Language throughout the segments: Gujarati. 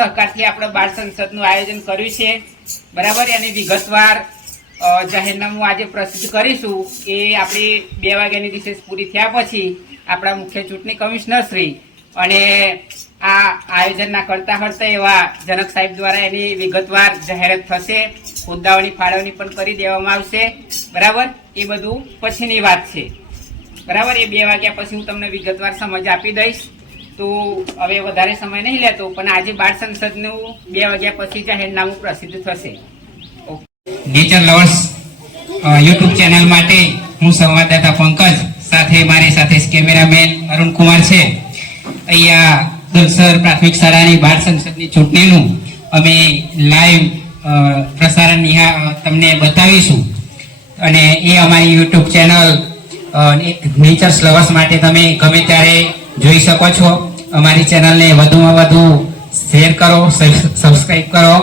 સહકારથી આપણે બાળ સંસદનું આયોજન કર્યું છે, બરાબર. એની વિગતવાર જાહેરનામું આજે પ્રસિદ્ધ કરીશું. એ આપણી 2 વાગ્યાની રિસેસ પૂરી થયા પછી આપણા મુખ્ય ચૂંટણી કમિશનર શ્રી અને આ આયોજનના કરતા હર્તા એવા જનક સાહેબ દ્વારા એની વિગતવાર જાહેરાત થશે. હોદ્દાઓની ફાળવણી પણ કરી દેવામાં આવશે, બરાબર. એ બધું પછીની વાત છે, બરાબર. એ 2 વાગ્યા પછી હું તમને વિગતવાર સમજ આપી દઈશ. તો હવે વધારે સમય નહીં લેતો, પણ આજે બાળ સંસદનું 2 વાગ્યા પછી જાહેરનામું પ્રસિદ્ધ થશે. નેચર લવર્સ યુટ્યુબ ચેનલ માટે હું સંવાદદાતા પંકજ, સાથે મારી સાથે કેમેરામેન અરુણ કુમાર છે. અહીંયા દલસર પ્રાથમિક શાળાની બાળ સંસદની ચૂંટણીનું અમે લાઈવ પ્રસારણ તમને બતાવીશું. અને એ અમારી યુટ્યુબ ચેનલ નેચર લવર્સ માટે તમે ગમે ત્યારે જોઈ શકો છો. અમારી ચેનલને વધુમાં વધુ શેર કરો, સબસ્ક્રાઈબ કરો,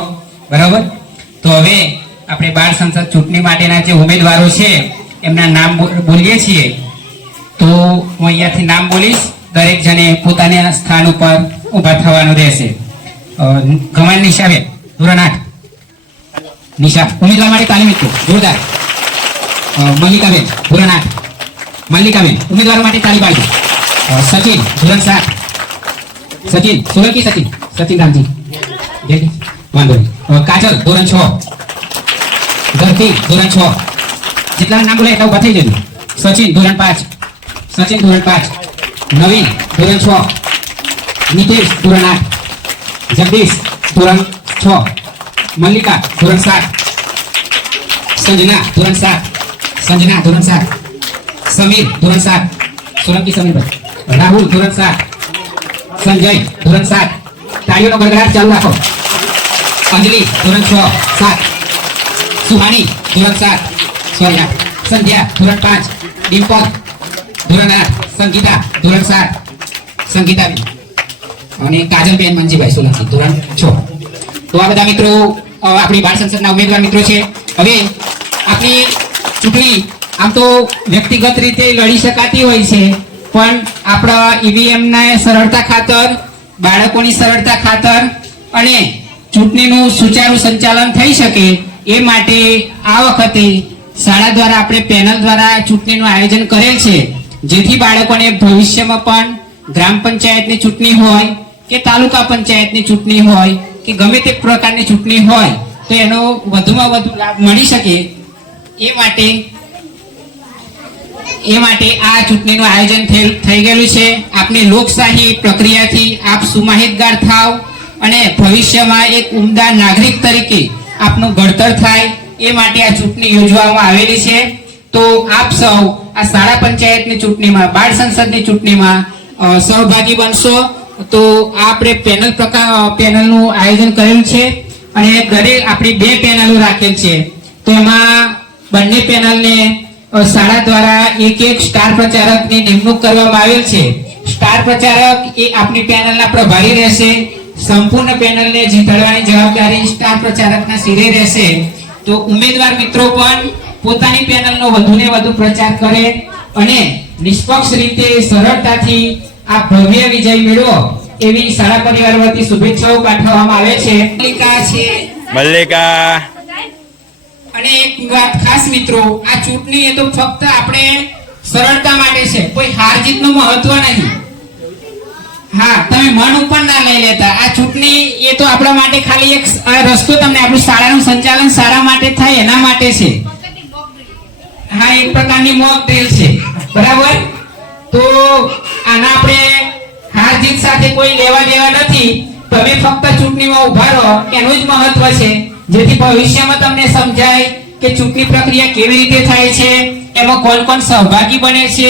બરાબર. તો હવે આપણે બાળ સંસદ ચૂંટણી માટેના જે ઉમેદવારો છે એમના નામ બોલીએ છીએ. તો હું અહીંયાથી નામ બોલીશ, દરેક જણે પોતાના સ્થાન ઉપર ઊભા થવાનું રહેશે. ગમાન નિશાબેન, ધોરણ 8. નિશા ઉમેદવાર માટે તાલીમ મિત્રો જોરદાર. મલ્લિકાબેન, ધોરણ 8. મલ્લિકાબેન ઉમેદવાર માટે તાલીમ આપજો. સચિન, ધોરણ 7. સચિન સોલંકી, સચિન રામજી, વાંધો નહીં. કાજલ, ધોરણ 6. ધરતી, ધોરણ 6. જેટલા નામ બોલે એટલા ઉભા થઈ જજો. સચિન, ધોરણ 5. સચિન, ધોરણ 5. નવીન, ધોરણ 6. નિતેશ, ધોરણ 8. જગદીશ, ધોરણ 6. મલ્લિકા, ધોરણ 7. સંજના, ધોરણ 7. સંજના, ધોરણ 7. સમીર, ધોરણ 7. સોલંકી સમીરભાઈ. રાહુલ, ધોરણ 7. સંજય, ધોરણ 7. તાળીઓનો ગડગડાટ ચાલુ રાખો. અંજલિ, ધોરણ 6, 7. સુહાની, ધોરણ 7. સોરી 8. સંધ્યા, ધોરણ 5. ડિમ્પલ, ધોરણ 8. સંગીતા, ધોરણ 7. સંગીતા અને કાજલબેન મંજીભાઈ સોલંકી, ધોરણ 6. તો આ બધા મિત્રો આપણી બાળ સંસદના ઉમેદવાર મિત્રો છે. હવે આપણી ચૂંટણી આમ તો વ્યક્તિગત રીતે લડી શકાતી હોય છે, પણ આપણા ઈવીએમના સરળતા ખાતર, બાળકોની સરળતા ખાતર અને ચૂંટણીનું સુચારુ સંચાલન થઈ શકે એ માટે આ વખતે શાળા દ્વારા આપણે પેનલ દ્વારા ચૂંટણીનું આયોજન કરેલ છે, જેથી બાળકોને ભવિષ્યમાં પણ ગ્રામ પંચાયતની ચૂંટણી હોય કે તાલુકા પંચાયતની ચૂંટણી હોય કે ગમે તે પ્રકારની ચૂંટણી હોય તો એનો વધુમાં વધુ લાભ મળી શકે એ માટે આ ચૂંટણીનું આયોજન થઈ ગયેલું છે. આપની લોકશાહી પ્રક્રિયાથી આપ સુમાહિતગાર થાવ અને ભવિષ્યમાં એક ઉમદા નાગરિક તરીકે આપનું ઘડતર થાય એ માટે આ ચૂંટણી યોજવામાં આવેલી છે. તો આપ સૌ આ શાળા પંચાયતની ચૂંટણીમાં, બાળ સંસદની ચૂંટણીમાં સહભાગી બનશો. તો આપણે પેનલનું આયોજન કરેલું છે અને દરેક આપણી 2 પેનલો રાખેલ છે. તો એમાં બંને પેનલને શાળા દ્વારા એક સ્ટાર પ્રચારકની નિમણૂક કરવામાં આવેલ છે. સ્ટાર પ્રચારક એ આપણી પેનલના પ્રભારી રહેશે. સંપૂર્ણ પેનલને જીતાડવાની જવાબદારી સ્ટાર પ્રચારકના શિરે રહેશે. તો ઉમેદવાર મિત્રો પણ પોતાની પેનલનો વધુને વધુ પ્રચાર કરે અને નિષ્પક્ષ રીતે સરળતાથી આ ભવ્ય વિજય મેળવો એવી શાળા પરિવાર વતી શુભેચ્છાઓ પાઠવવામાં આવે છે. મલ્લિકા અને એક વાત ખાસ મિત્રો, આ ચૂંટણી એ તો ફક્ત આપણે સરળતા માટે છે, કોઈ હાર જીતનું મહત્વ નહીં. હા, તમે મન ઉપર ના લઈ લેતા. આ ચૂંટણી એ તો આપણા માટે ખાલી એક રસ્તો, તમને આપણું શાળાનું સંચાલન સારા માટે થાય એના માટે છે. હા, એક પ્રકારની મોક ડ્રીલ છે, બરાબર. તો આના આપણે હાર જીત સાથે કોઈ લેવા દેવા નથી. તમે ફક્ત ચૂંટણીમાં ઉભા રહો એનું જ મહત્વ છે, જેથી ભવિષ્યમાં તમને સમજાય કે ચૂંટણી પ્રક્રિયા કેવી રીતે થાય છે, એમાં કોણ કોણ સહભાગી બને છે,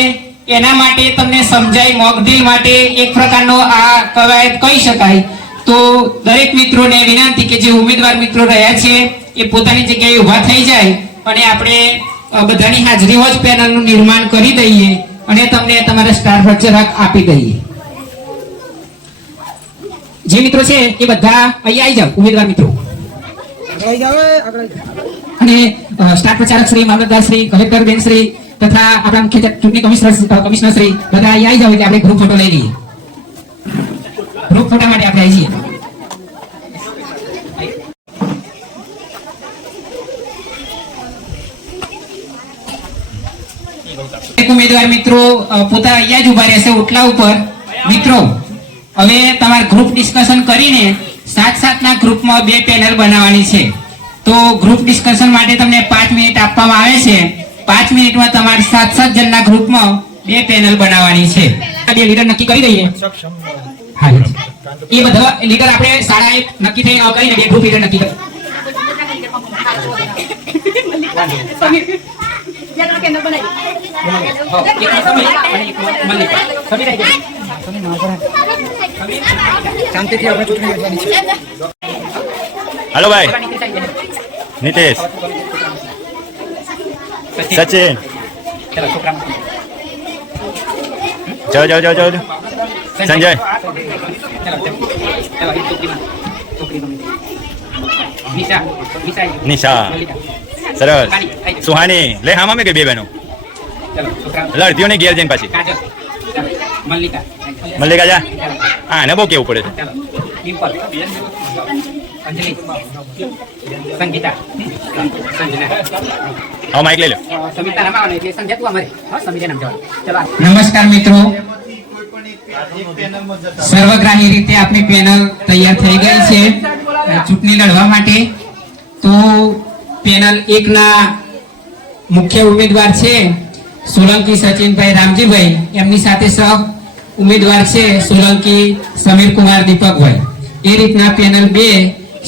એના માટે તમને સમજાય. મોક ડ્રીલ માટે એક પ્રકારનો આ કવાયત કહી શકાય. તો દરેક મિત્રોને વિનંતી કે જે ઉમેદવાર મિત્રો રહ્યા છે એ પોતાની જગ્યાએ ઊભા થઈ જાય અને આપણે બધાની હાજરીમાં જ પેનલનું નિર્માણ કરી દઈએ અને તમને તમારા સ્ટાર પ્રચારક આપી દઈએ. જે મિત્રો છે એ બધા અહીંયા આવી જાવ, ઉમેદવાર મિત્રો. અને સ્ટાર પ્રચારક શ્રી, મામલતદાર શ્રી, કલેક્ટર બેન શ્રી તથા આપણા મુખ્ય ચૂંટણી કમિશનર શ્રી બધા અહીંયા આવી જાવ એટલે આપણે ગ્રુપ ફોટો લઈ લઈએ. ગ્રુપ ફોટા માટે આપણે આવી જઈએ. ઉમેદવાર મિત્રો પોતા અહીંયા જ ઉભા રહેશે ઓટલા ઉપર. મિત્રો હવે તમારે ગ્રુપ ડિસ્કશન કરીને 7-7 ગ્રુપમાં 2 પેનલ બનાવવાની છે. તો ગ્રુપ ડિસ્કશન માટે તમને 5 મિનિટ આપવામાં આવે છે. 5 મિનિટમાં તમારે 7-7 જણના ગ્રુપમાં 2 પેનલ બનાવવાની છે. આ 2 લીડર નક્કી કરી દઈએ. હા, એ બધા લીડર આપણે શાળાએ નક્કી થઈ કરીને 2 ગ્રુપ લીડર નક્કી કરી. हेलो भाई नितेश सचिन जाओ जाओ जाओ जाओ संजय निशा सरस सुहानी ले हाँ मम्मी के बे बहनों लड़तियों ने घेर जन पाછી मल्लिका जा हाँ ने बो केવું પડે છે સંગીતા હા માઈક લઈ લો. સમિતા નામ આવે એટલે સંજય તું અમારે હા સમિતા નામ જવાનું. ચલો નમસ્કાર મિત્રો, સર્વગ્રાહી રીતે આપણી પેનલ તૈયાર થઈ ગઈ છે ચૂંટણી લડવા માટે. તો પેનલ 1 ના મુખ્ય ઉમેદવાર છે સોલંકી સચિનભાઈ રામજીભાઈ, એમની સાથે સહ ઉમેદવાર છે સોલંકી સમીરકુમાર દીપકભાઈ. એ રીતના પેનલ 2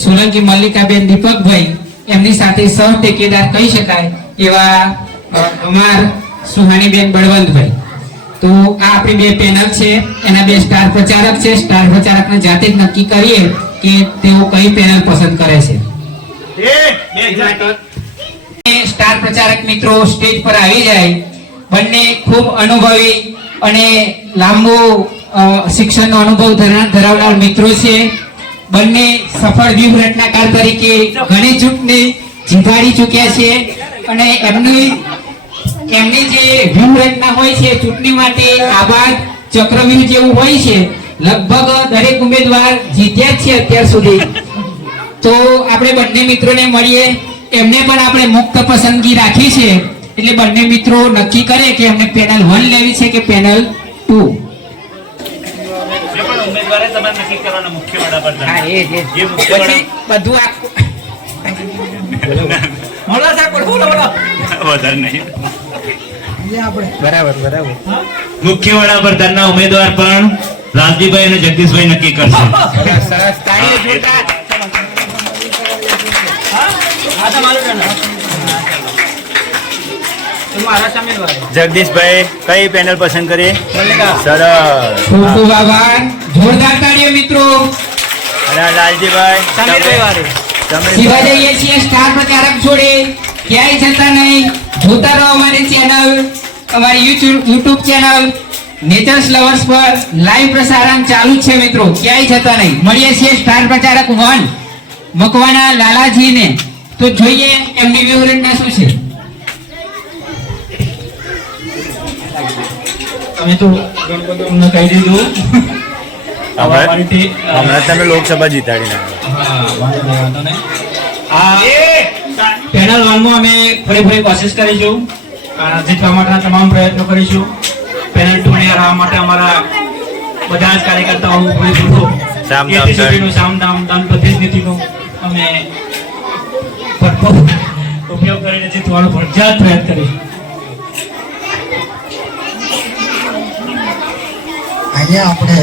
સોલંકી મલ્લિકાબેન દીપકભાઈ, એમની સાથે સહ ટેકેદાર કહી શકાય એવા અમાર સુહાનીબેન બળવંતભાઈ. તો આ આપણી 2 પેનલ છે, એના 2 સ્ટાર પ્રચારક છે. સ્ટાર પ્રચારકને જાતે જ નક્કી કરીએ કે તેઓ કઈ પેનલ પસંદ કરે છે. સ્ટાર પ્રચારક મિત્રો સ્ટેજ પર આવી જાય. બંને ખૂબ અનુભવી અને લાંબો શિક્ષણનો અનુભવ ધરાવનાર મિત્રો છે. બંને સફળ વ્યૂહરચનાકાર તરીકે ઘણી ચૂંટણી જીતાડી ચૂક્યા છે અને એમની જે વ્યૂહરચના હોય છે ચૂંટણી માટે આબાદ ચક્રવ્યૂહ જેવું હોય છે, લગભગ દરેક ઉમેદવાર જીત્યા જ છે અત્યાર સુધી. તો આપણે બંને મિત્રોને મળીએ, એમને પણ આપણે મુક્ત પસંદગી રાખી છે. એટલે બંને મિત્રો નક્કી કરે કે એમને પેનલ 1 લેવી છે કે પેનલ 2. ઉમેદવારે તમારે નક્કી કરવાના મુખ્ય વડાપ્રધાન. હા એ પછી બધું વધારે નહીં. બરાબર મુખ્ય વડાપ્રધાનના ઉમેદવાર પણ રામજીભાઈ અને જગદીશભાઈ નક્કી કરશે. સરસ તાળી જોરદાર. જગદીશભાઈ કઈ પેનલ પસંદ કરી? સરસ. ખૂબ ખૂબ આભાર. જોરદાર તાળીઓ મિત્રો. અને લાલજીભાઈ સીધા જઈએ છીએ સ્ટાર પ્રચારક જોડે. ક્યાંય જતા નહીં, જોતા રહો અમારી ચેનલ, અમારી યુટ્યુબ ચેનલ નેચર્સ લવર્સ પર લાઈવ પ્રસારણ ચાલુ જ છે મિત્રો. ક્યાંય જતા નહીં. મળીએ છીએ સ્ટાર પ્રચારક 1 મકવાના લાલાજીને. તો જોઈએ એમની વ્યૂહરચના શું છે. તમે તો ગણપતિ કહી દીધું. હમણાં તમે લોકસભા જીતાડી પેનલ 1 માં અમે ફરી કોશિશ કરીશું, જીતવા માટેના તમામ પ્રયત્નો કરીશું. પેનલ 2 ને હરાવવા માટે અમારા બધા જ કાર્યકર્તાઓ સામદામ દાન પ્રતિનિધિનો અમે ભરપૂર ઉપયોગ કરીને જીતવાનો ફરજિયાત પ્રયત્ન કરીશું. અહીંયા આપણે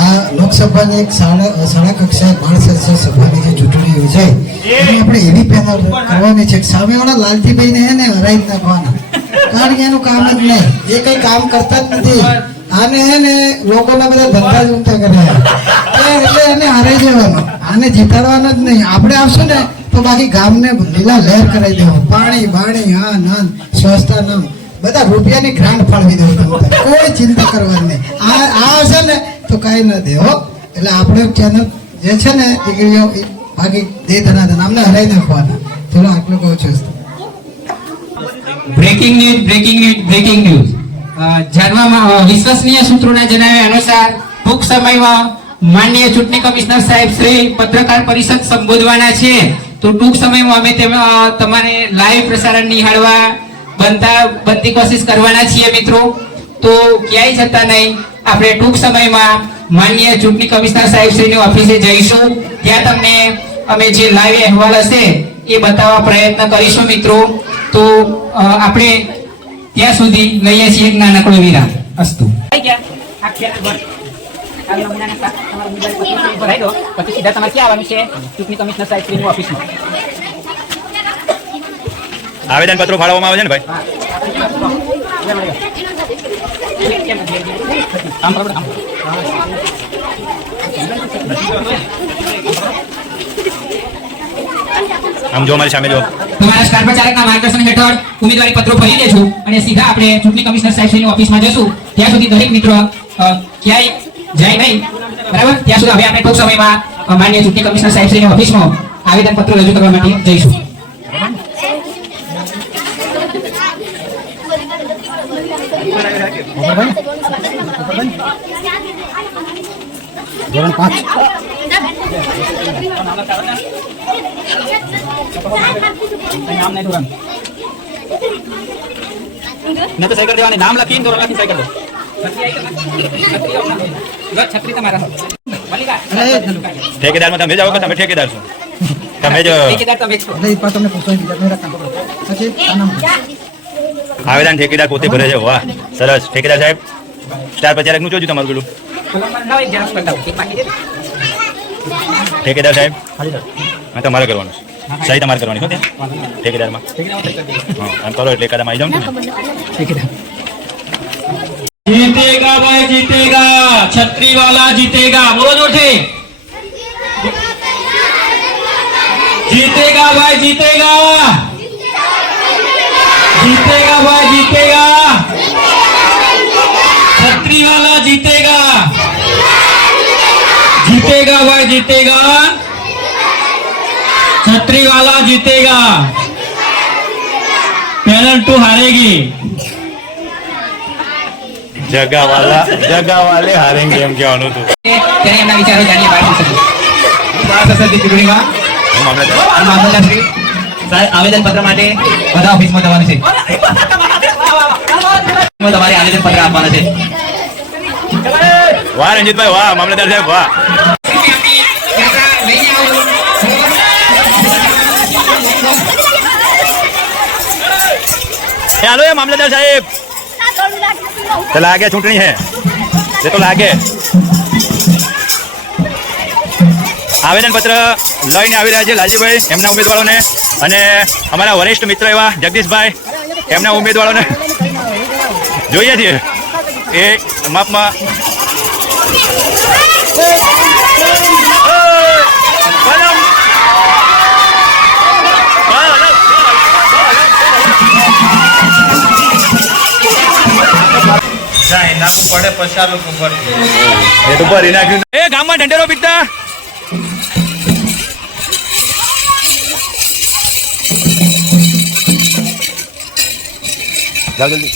આ લોકસભાની એક શાળા કક્ષાએ બાળ સંસદ સભાની જે ચૂંટણી યોજાય એમાં આપણે એવી પેનલ કરવાની છે કે સામેવાળા લાલજીભાઈને હે ને હરાઈ નાખવાના. કારણ કે એનું કામ જ નહીં, એ કઈ કામ કરતા જ નથી. આને હે ને લોકોના બધા ધંધા જ ઊંધા કર્યા એટલે એને હરાઈ જવાનું, આને જીતાડવાના જ નહીં. આપણે આવશું ને તો બાકી ગામને લીલા લહેર કરાવી દેવું. પાણી બાણી હા નન સ્વચ્છતા નમ બધા રૂપિયાની ગ્રાન્ટ ફાળવી દેવું. કોઈ ચિંતા કરવાની નહીં. આ હશે ને તો કાંઈ ન દે હો. એટલે આપણે ચેનલ જે છે ને દીકરીઓ બાકી દે ધનાધન આમને હરાઈ નાખવાના. ચલો આટલું કહું છું. બ્રેકિંગ ન્યૂઝ જાણવામાં વિશ્વસનીય સૂત્રોના જણાવ્યા અનુસાર ટૂંક સમયમાં માનનીય ચૂંટણી કમિશનર સાહેબ શ્રી પત્રકાર પરિષદ સંબોધવાના છે. તો ટૂંક સમયમાં અમે તમારે લાઈવ પ્રસારણ નિહાળવા બનતી કોશિશ કરવાના છીએ મિત્રો. તો ક્યાંય જતા નહીં, આપણે ટૂંક સમયમાં માનનીય ચૂંટણી કમિશનર સાહેબ શ્રીની ઓફિસે જઈશું. ત્યાં તમને અમે જે લાઈવ અહેવાલ હશે એ બતાવવા પ્રયત્ન કરીશું મિત્રો. તો આપણે ત્યાં સુધી લઈએ છીએ એક નાનકડો વિરામ. અસ્તુ. આવેદન પત્રો ફાળવવામાં આવે છે ને ભાઈ? આમ જો અમારી સામે જો. તમારા સ્ટાર પ્રચારકના માર્ગદર્શન હેઠળ ઉમેદવારી પત્રો ભરી લેજો અને સીધા આપણે ચૂંટણી કમિશનર સાહેબની ઓફિસમાં જશું. ત્યાં સુધી દરેક મિત્રો ક્યાંય જાય નહીં, બરાબર? ત્યાં સુધી હવે આપણે ટૂંક સમયમાં માનનીય ચૂંટણી કમિશનર સાહેબની ઓફિસમાં આવેદન પત્રો રજૂ કરવા માટે જઈશું. ધોરણ 5 ન તો સહી કરી દેવાની, નામ લખીને ધોરણ લખીને સહી કરી દો. છત્રી તમારા ઠેકેદારમાં તમે જાઓ કે તમે ઠેકેદાર છો? તમે જ ઠેકેદાર તમે છો. એટલે એ પણ તમને પૂછવાની બીજા મેરા કામ કરો. પછી આ નામ આવેદન ઠેકેદાર પોતે ભરે છે. વાહ, સરસ. ઠેકેદાર સાહેબ, સ્ટાર પ્રચારકનું જોજો તમારું પેલું. ઠેકેદાર સાહેબ, હા તમારે કરવાનું છે. સહી તમારે કરવાની છે ત્યાં ઠેકેદારમાં. હા, આમ કરો એટલે એકાદામાં આવી જાઉં ને. जीतेगा भाई जीतेगा, छतरी वाला जीतेगा. बोलो जोरથી. जीतेगा भाई जीतेगा, जीतेगा भाई जीतेगा, छतरी वाला जीतेगा, जीतेगा भाई जीतेगा, छतरी वाला जीतेगा. पैनल 2 हारेगी. જગા વાલે હારેંગે એમ કહેવાનું હતું. ત્યારે એમના વિચારો જાણીએ આવેદન પત્ર માટે બધા ઓફિસમાં જવાનું છે. તમારે આવેદન પત્ર આપવાના છે. વાહ રંજીતભાઈ, વાહ મામલતદાર સાહેબ, વાહ. ચાલો એ મામલતદાર સાહેબ, તો લાગે ચૂંટણી હે, એ તો લાગે. આવેદન પત્ર લઈને આવી રહ્યા છે લાલજીભાઈ એમના ઉમેદવારોને, અને અમારા વરિષ્ઠ મિત્ર એવા જગદીશભાઈ એમના ઉમેદવારોને જોઈએ છીએ એ માપમાં. પડે પછી આવે ઉપર એ તો ભરી નાખ્યું. એ ગામમાં ઢંઢેરો પીતા જાઓ જલ્દી.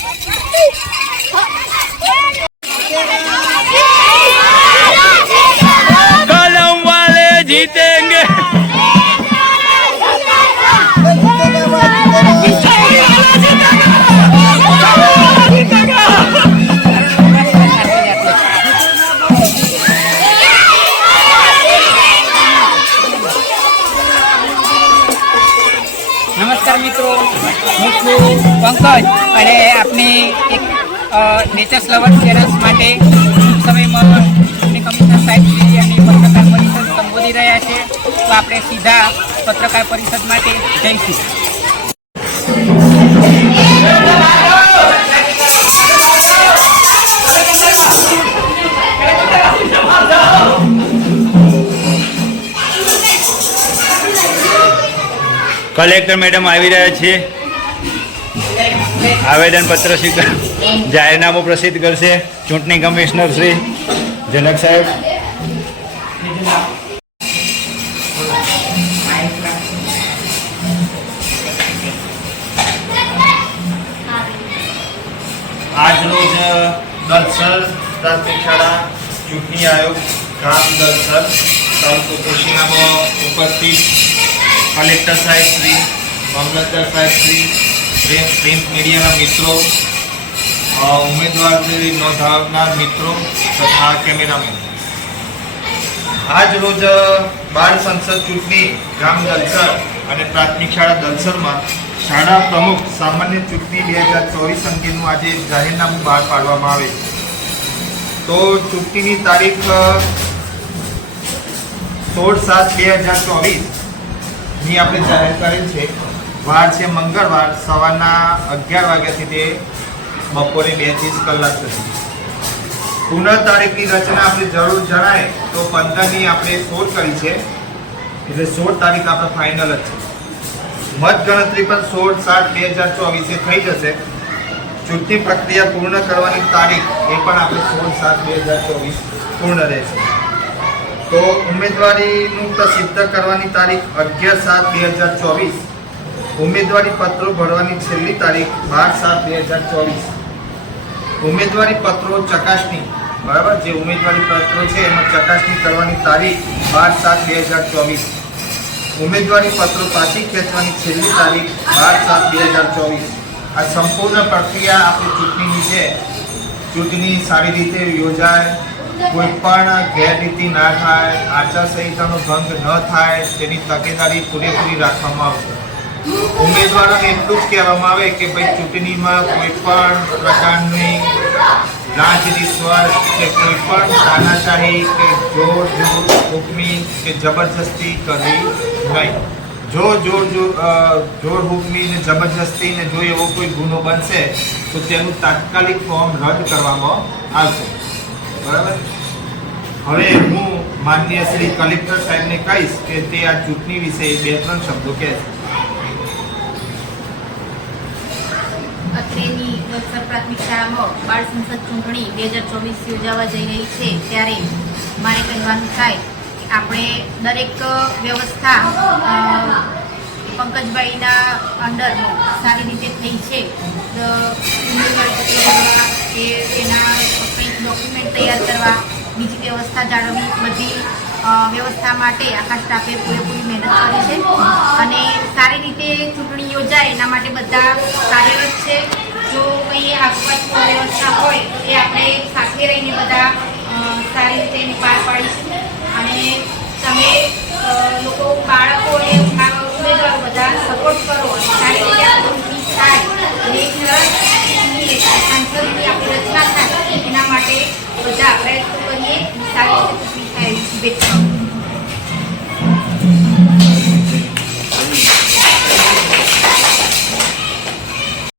कलम वाले जीतेंगे. નમસ્કાર મિત્રો, હું છું પંકજ અને આપની એક નેચર્સ લવર ચેનલ્સ માટે ટૂંક સમયમાં ચૂંટણી કમિશનર સાહેબ શ્રી અને પત્રકાર પરિષદ સંબોધી રહ્યા છે. તો આપણે સીધા પત્રકાર પરિષદ માટે જઈશું. કલેક્ટર મેડમ આવી રહ્યા છે, આવેદન પત્ર જાહેરનામું પ્રસિદ્ધ કરશે ચૂંટણી કમિશનર શ્રી જનક સાહેબ. આજ રોજ દલસર પ્રાથમિક શાળા ચૂંટણી આયોગ ગામ દલસર તાલુકો કુશીનામાં ઉપસ્થિત કલેક્ટર સાહેબ શ્રી, મામલતદાર સાહેબ શ્રી, પ્રિન્ટ મીડિયાના મિત્રો, ઉમેદવારી નોંધાવનાર મિત્રો તથા કેમેરામેન, આજ રોજ બાળ સંસદ ચૂંટણી ગામ દલસર અને પ્રાથમિક શાળા દલસરમાં શાળા પ્રમુખ સામાન્ય ચૂંટણી 2024 અંગેનું આજે જાહેરનામું બહાર પાડવામાં આવે છે. તો ચૂંટણીની તારીખ 16/7/2024ની આપણે જાહેર કરેલ છે. વાર છે મંગળવાર, સવારના 11 વાગ્યાથી તે બપોરે 2:30 કલાક સુધી. પુનઃ તારીખની રચના આપણે જરૂર જણાય તો 15ની આપણે 16 કરી છે, એટલે 16 તારીખ આપણે ફાઇનલ જ છે. મત ગણતરી પણ 16/7/2024 થઈ જશે. ચૂંટણી પ્રક્રિયા પૂર્ણ કરવાની તારીખ એ પણ આપણે 16/7/2024 પૂર્ણ રહેશે. તો ઉમેદવારીનું પ્રસિદ્ધ કરવાની તારીખ 11/7/2024. ઉમેદવારી પત્રો ભરવાની છેલ્લી તારીખ 12/7/2024. ઉમેદવારી પત્રો ચકાસણી, બરાબર, જે ઉમેદવારી પત્રો છે એમાં ચકાસણી કરવાની તારીખ 12/7/2024. ઉમેદવારી પત્રો પાછી ખેંચવાની છેલ્લી તારીખ 12/7/2024. આ સંપૂર્ણ પ્રક્રિયા આપણી ચૂંટણીની છે. ચૂંટણી સારી રીતે યોજાય, કોઈ પણ ગેરરીતિ ના થાય, આચારસંહિતાનો ભંગ ન થાય તેની તકેદારી પૂરેપૂરી રાખવામાં આવશે. ઉમેદવારોને એટલું જ કહેવામાં આવે કે ભાઈ ચૂંટણીમાં કોઈ પણ પ્રકારની લાંચ રિશ્વત કે કોઈ પણ તાનાશાહી કે જોર હુકમી કે જબરજસ્તી કરવી નહીં. જો જોર હુકમી ને જબરજસ્તી ને જો એવો કોઈ ગુનો બનશે તો તેનું તાત્કાલિક ફોર્મ રદ કરવામાં આવશે. બરાબર. હવે હું માનનીય શ્રી કલેક્ટર સાહેબને કહીશ કે તે આ ચૂંટણી વિશે 2-3 શબ્દો કહેશે. અત્રેની દલસર પ્રાથમિક શાળામાં બાળ સંસદ ચૂંટણી 2024 યોજાવા જઈ રહી છે, ત્યારે મારે કહેવાનું થાય કે આપણે દરેક વ્યવસ્થા પંકજભાઈના અંડરમાં સારી રીતે થઈ છે. ઉમેદવારી પત્ર ભરવા કે એના કંઈક ડોક્યુમેન્ટ તૈયાર કરવા, બીજી વ્યવસ્થા જાળવવી, બધી વ્યવસ્થા માટે આખા સ્ટાફે પૂરેપૂરી મહેનત કરી છે અને સારી રીતે ચૂંટણી યોજાય એના માટે બધા કાર્યરત છે. જો કંઈ આસપાસની વ્યવસ્થા હોય એ આપણે સાથે રહીને બધા સારી રીતે એને પાર પાડીશું. અને તમે લોકો, બાળકોને, ઉમેદવારો બધા સપોર્ટ કરો અને સારી રીતે આ ચૂંટણી થાય અને એક સરસ સાંસદની આપણી રચના થાય એના માટે બધા પ્રયત્નો કરીએ. સારી રીતે ચૂંટણી થાય એવી શુભેચ્છાઓ.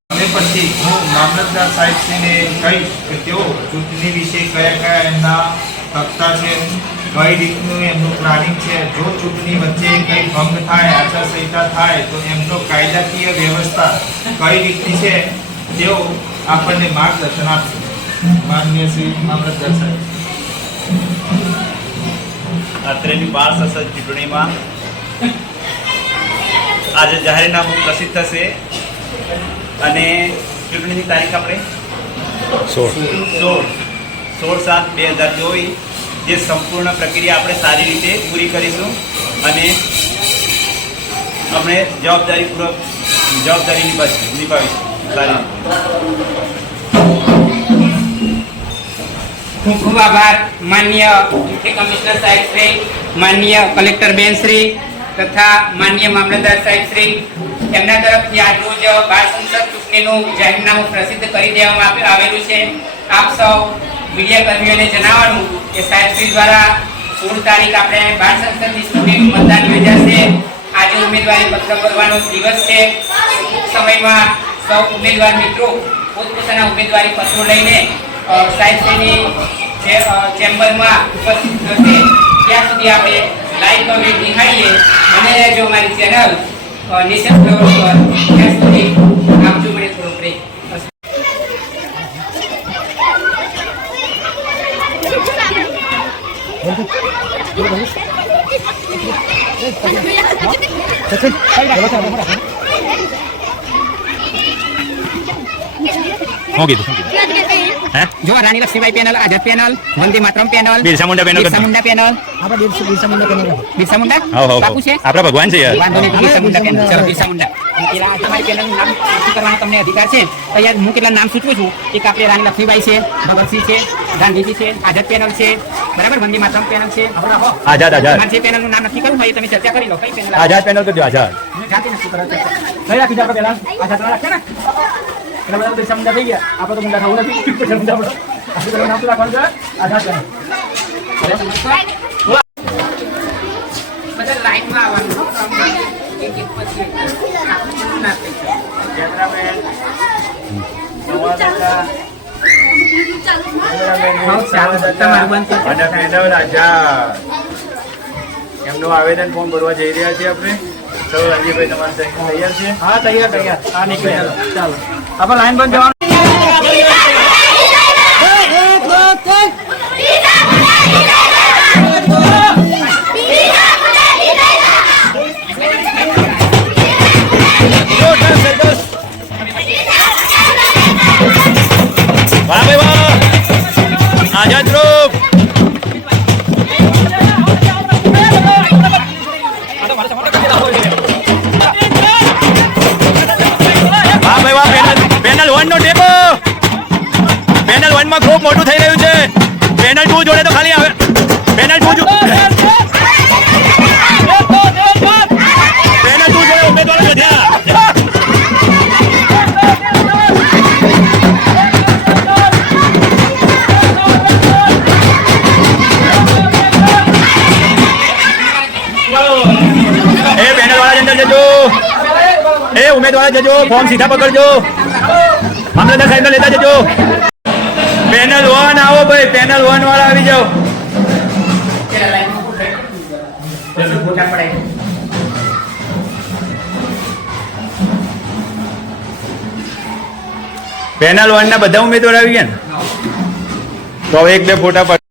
અને પછી હું મામલતદાર સાહેબશ્રીને કહીશ કે તેઓ ચૂંટણી વિશે કયા એમના તખ્તા છે, કઈ રીતનું એમનું પ્લાનિંગ છે. જો ચૂંટણી વચ્ચે કંઈ ભંગ થાય, આચારસંહિતા થાય તો એમનો કાયદાકીય વ્યવસ્થા કઈ રીતની છે તેઓ આપણને માર્ગદર્શન આપશે. માનનીય શ્રી મામલતદાર સાહેબ. અત્રેની બાળ સંસદ ચૂંટણીમાં આજે જાહેરનામું પ્રસિદ્ધ થશે અને ચૂંટણીની તારીખ આપણે 16/7/2024. જે સંપૂર્ણ પ્રક્રિયા આપણે સારી રીતે પૂરી કરીશું અને આપણે જવાબદારી નિભાવીશું સારી રીતે. ખૂબ ખૂબ આભાર માનનીય મુખ્ય કમિશનર સાહેબ શ્રી, માનનીય કલેક્ટર બેન શ્રી તથા માનનીય મામલતદાર સાહેબ શ્રી. એમના તરફથી આજરોજ બાળ સંસદ ચૂંટણીનું જાહેરનામું પ્રસિદ્ધ કરી દેવામાં આવેલું છે. આપ સૌ મીડિયા કર્મીઓને જણાવવાનું કે સાહેબ શ્રી દ્વારા 16 તારીખ આપણે બાળ સંસદની ચૂંટણીનું મતદાન યોજાશે. આજે ઉમેદવારી પત્ર ભરવાનો દિવસ છે. સમયમાં સૌ ઉમેદવાર મિત્રો પોતપોતાના ઉમેદવારી પત્રો લઈને સાહેબશ્રીની ચેમ્બરમાં ઉપસ્થિત થશે. ત્યાં સુધી આપણે લાઈવ કવરેજ નિહાળીએ અને રહેજો અમારી ચેનલ નેશન ફ્લાવર પર. ત્યાં સુધી આપજો મને થોડો બ્રેક. શું કીધું? હે જો Rani Laxmibai panel, Azad panel, Vande Mataram panel, Birsa Munda panel Birsa Munda panel, આપણે બિરસા મુંડા પેનલ રાખો. બિરસા મુંડા હો હો બાપુ છે આપણા ભગવાન છે યાર. વાંધો નહીં, બિરસા મુંડા પેનલ. ચલો બિરસા મુંડા. પેલા તમારી પેનલનું નામ નક્કી કરવાનો તમને અધિકાર છે. તો અહીંયા હું કેટલા નામ સૂચવું છું. એક આપણે રાણી લક્ષ્મીબાઈ છે, ભગતસિંહ છે, ગાંધીજી છે, આઝાદ પેનલ છે, બરાબર, વંદે માતરમ પેનલ છે. આઝાદ આઝાદ તમારે જે પેનલનું નામ નક્કી કરવું હોય એ તમે ચર્ચા કરી લો. કઈ પેનલ આઝાદ પેનલ કરજો આઝાદ. જાતે નક્કી કરો. કઈ રાખી દો આપણે પેલા આઝાદ રાખ્યા ને એટલે બધા બિરસા મુંડા થઈ ગયા. આપણે તો મુંડા થવું નથી. બિરસા મુંડા આપણે પેલું નામ તો રાખવાનું છે આઝાદ પેનલ. બધા લાઈનમાં આવવાનું. એક એક પછી અને પેનલ આઝાદ એમનું આવેદન ફોર્મ ભરવા જઈ રહ્યા છીએ આપણે. તો રણજીભાઈ તમારે તૈયાર છે? હા તૈયાર. હા નીકળી ચાલો આપણે લાઈન બંધ જવાનું. વાહ ભાઈ વાહ, આઝાદ ગ્રુપ. વાહ ભાઈ વાહ, પેનલ 1 નો ટેકો. પેનલ 1 માં ખૂબ મોટું થઈ રહ્યું છે. પેનલ 2 જોડે તો ખાલી આવે. પેનલ 2 જોડે ઉમેદવારો વધ્યા. એ ઉમેદવાર જજો, ફોર્મ સીધા પકડજો, મામલતદાર સાહેબ લેતા જજો. પેનલ 1 આવો ભાઈ, પેનલ 1 વાળા આવી જાઓ. પેનલ 1 ના બધા ઉમેદવાર આવી ગયા ને, તો હવે 1-2 ફોટા પડ.